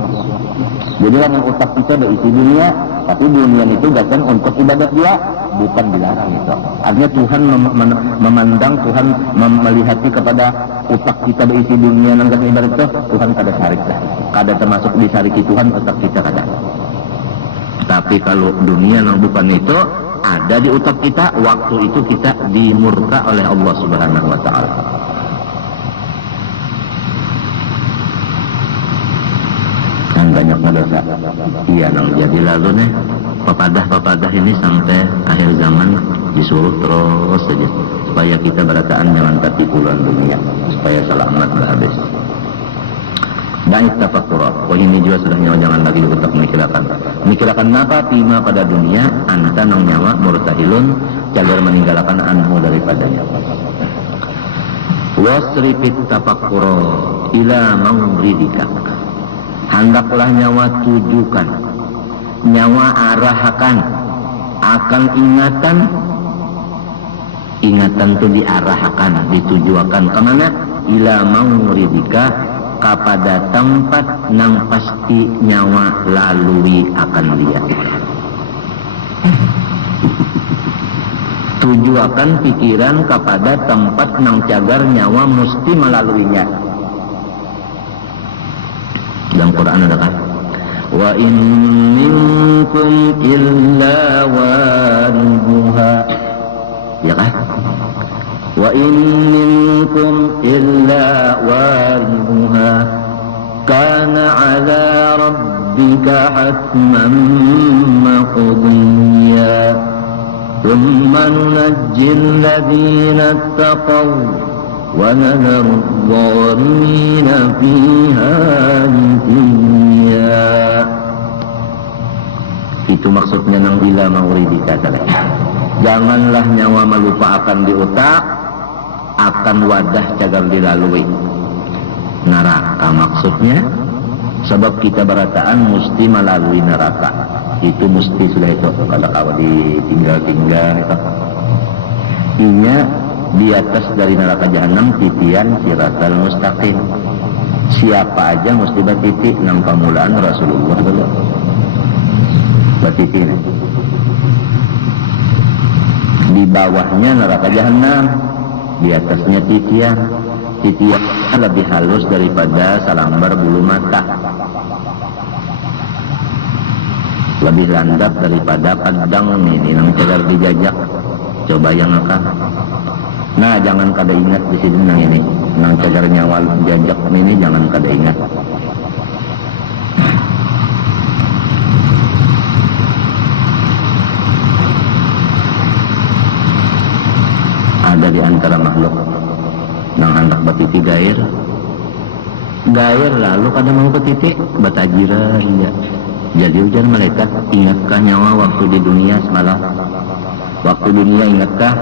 Jadi dengan utak kita berisi dunia, tapi dunia itu bukan untuk ibadat dia, bukan dilarang itu. Artinya Tuhan memandang, Tuhan melihati kepada utak kita berisi dunia yang kasih ibadat itu, Tuhan kada sarik dah. Kada termasuk disariki Tuhan utak kita kada. Tapi kalau dunia yang bukan itu ada di utak kita, waktu itu kita dimurka oleh Allah Subhanahu wa Ta'ala. Banyak dosa. Iya nang jadi lalu nih pepadah ini sampai akhir zaman disuruh terus saja supaya kita berataan jangan kati puluhan dunia supaya selamat berhabis. Baik tafakkur. Ini juga sudah nyawa jangan lagi untuk memikirkan apa tima pada dunia anta nang nyawa murtahilun jagar meninggalkan anhu daripadanya. Wasrifit tafakkur ila mauridika. Hendaklah nyawa tujukan, nyawa arahkan akan ingatan itu diarahkan, ditujukan kemana? Ila mauridika, kepada tempat nang pasti nyawa lalui akan dia. Tujukan pikiran kepada tempat nang cagar nyawa mesti melaluinya. Dalam Quran ada kan? Wa in minkum illa wariduha. Ya kan? Wa in minkum illa wariduha kana ala rabbika hatman maqdiya. thumma nunajjil ladzina taqaw wa nadharu adh-dhalimina fiha jithiya. Itu maksudnya nang ila mauridika. Janganlah nyawa melupa akan di otak, akan wadah cagar dilalui neraka maksudnya. Sebab kita berataan mesti melalui neraka. Itu mesti sudah itu. Kalau awal ditinggal-tinggal itu. Inya di atas dari neraka jahanam titian siratal mustaqim. Siapa aja mesti bertitik nang pamulaan Rasulullah dulu. Bertitik ini. Di bawahnya neraka jahanam, di atasnya titian. Titian lebih halus daripada salambar bulu mata, lebih landap daripada pedang ini yang cagar dijajak. Coba yang akan. Nah, jangan kada ingat di sini nang ini, nang cagar nyawa jajak ini jangan kada ingat. Ada di antara makhluk nang hendak batiti gair lalu kada mau batiti batajira iya. Jadi ujar malaikat, ingatkah nyawa waktu di dunia semalam? Waktu dunia ingatkah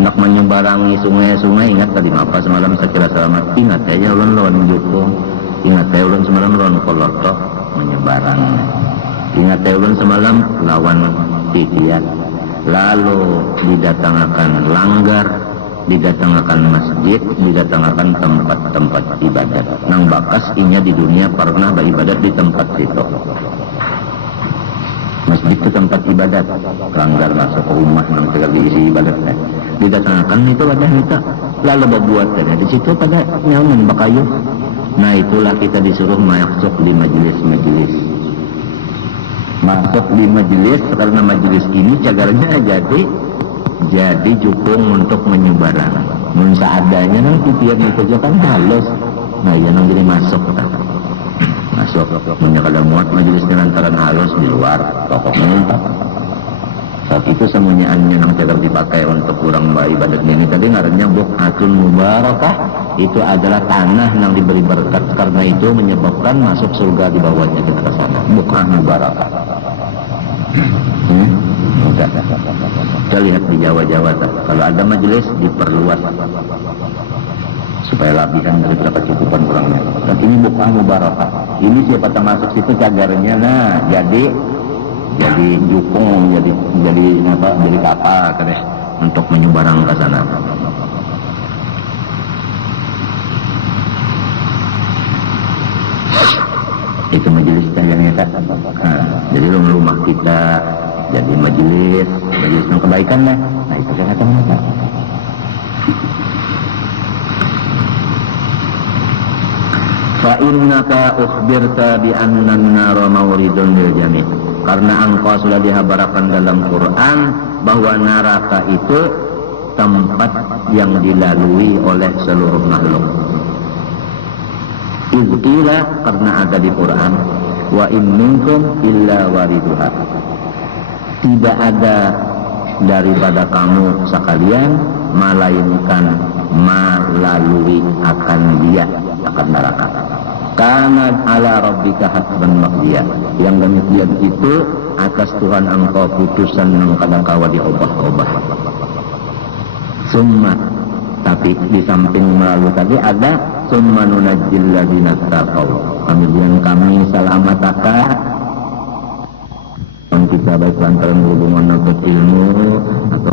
nak menyebarangi sungai-sungai? Ingat tadi apa semalam sakira selamat? Ingat aja ulun lawan jukung. Ingat aja ulun semalam lawan kolorto menyebarangi. Ingat aja ulun semalam lawan titian. Lalu didatangkan langgar, didatangkan masjid, didatangkan tempat-tempat ibadat. Nang bakas inya di dunia pernah beribadat di tempat situ. Masjid itu tempat ibadat. Langgar masuk ke rumah nang tegar diisi ibadatnya. Didatangkan itu wadah kita. Lalu berbuatnya di situ pada nyaman bakayu. Nah itulah kita disuruh masuk di majelis-majelis. Masuk di majelis karena majelis ini cagarnya jadi jukung untuk menyebarang. Mun seadanya nang titian itu aja kan halus. Nah iya nang jadi masuk punya kada muat majelisnya lantaran halus di luar tokoh menimpa. Saat itu semuanya nang cagar dipakai untuk kurang ibadat ini tadi ngarannya buqatun mubarakah. Itu adalah tanah yang diberi berkat, karena itu menyebabkan masuk surga di bawahnya ke sana. Buqah mubarakah. Kita lihat di Jawa-Jawa kalau ada majelis diperluas supaya labihan dari berapa cukupan kurangnya. Dan ini bukan mubarakah. Ini siapa termasuk situ cagarnya. Nah, jadi jukung, jadi kapal kan untuk menyebarang ke sana. Itu majelis yang nyata. Nah, jadi rumah kita jadi majelis yang kebaikan lah. Nah itu saya kata mata. Fa innaka ukhbirta bi anna an-nara mawridun lil jami'. Karena engkau sudah dihabarkan dalam Quran bahwa neraka itu tempat yang dilalui oleh seluruh makhluk. Izqila karena ada di Quran wa in minkum illa wariduha. Tidak ada daripada kamu sekalian melainkan melalui akan dia akan neraka. Karena ala rabbika hatban maqdiya. Yang demikian itu atas Tuhan engkau putusan yang kadang kawa diobah-obah. Summa, tapi di samping melalui tadi ada summa nunajjil ladzina taqaw. Kemudian kami selamat kita baik lantaran hubungan untuk ilmu atau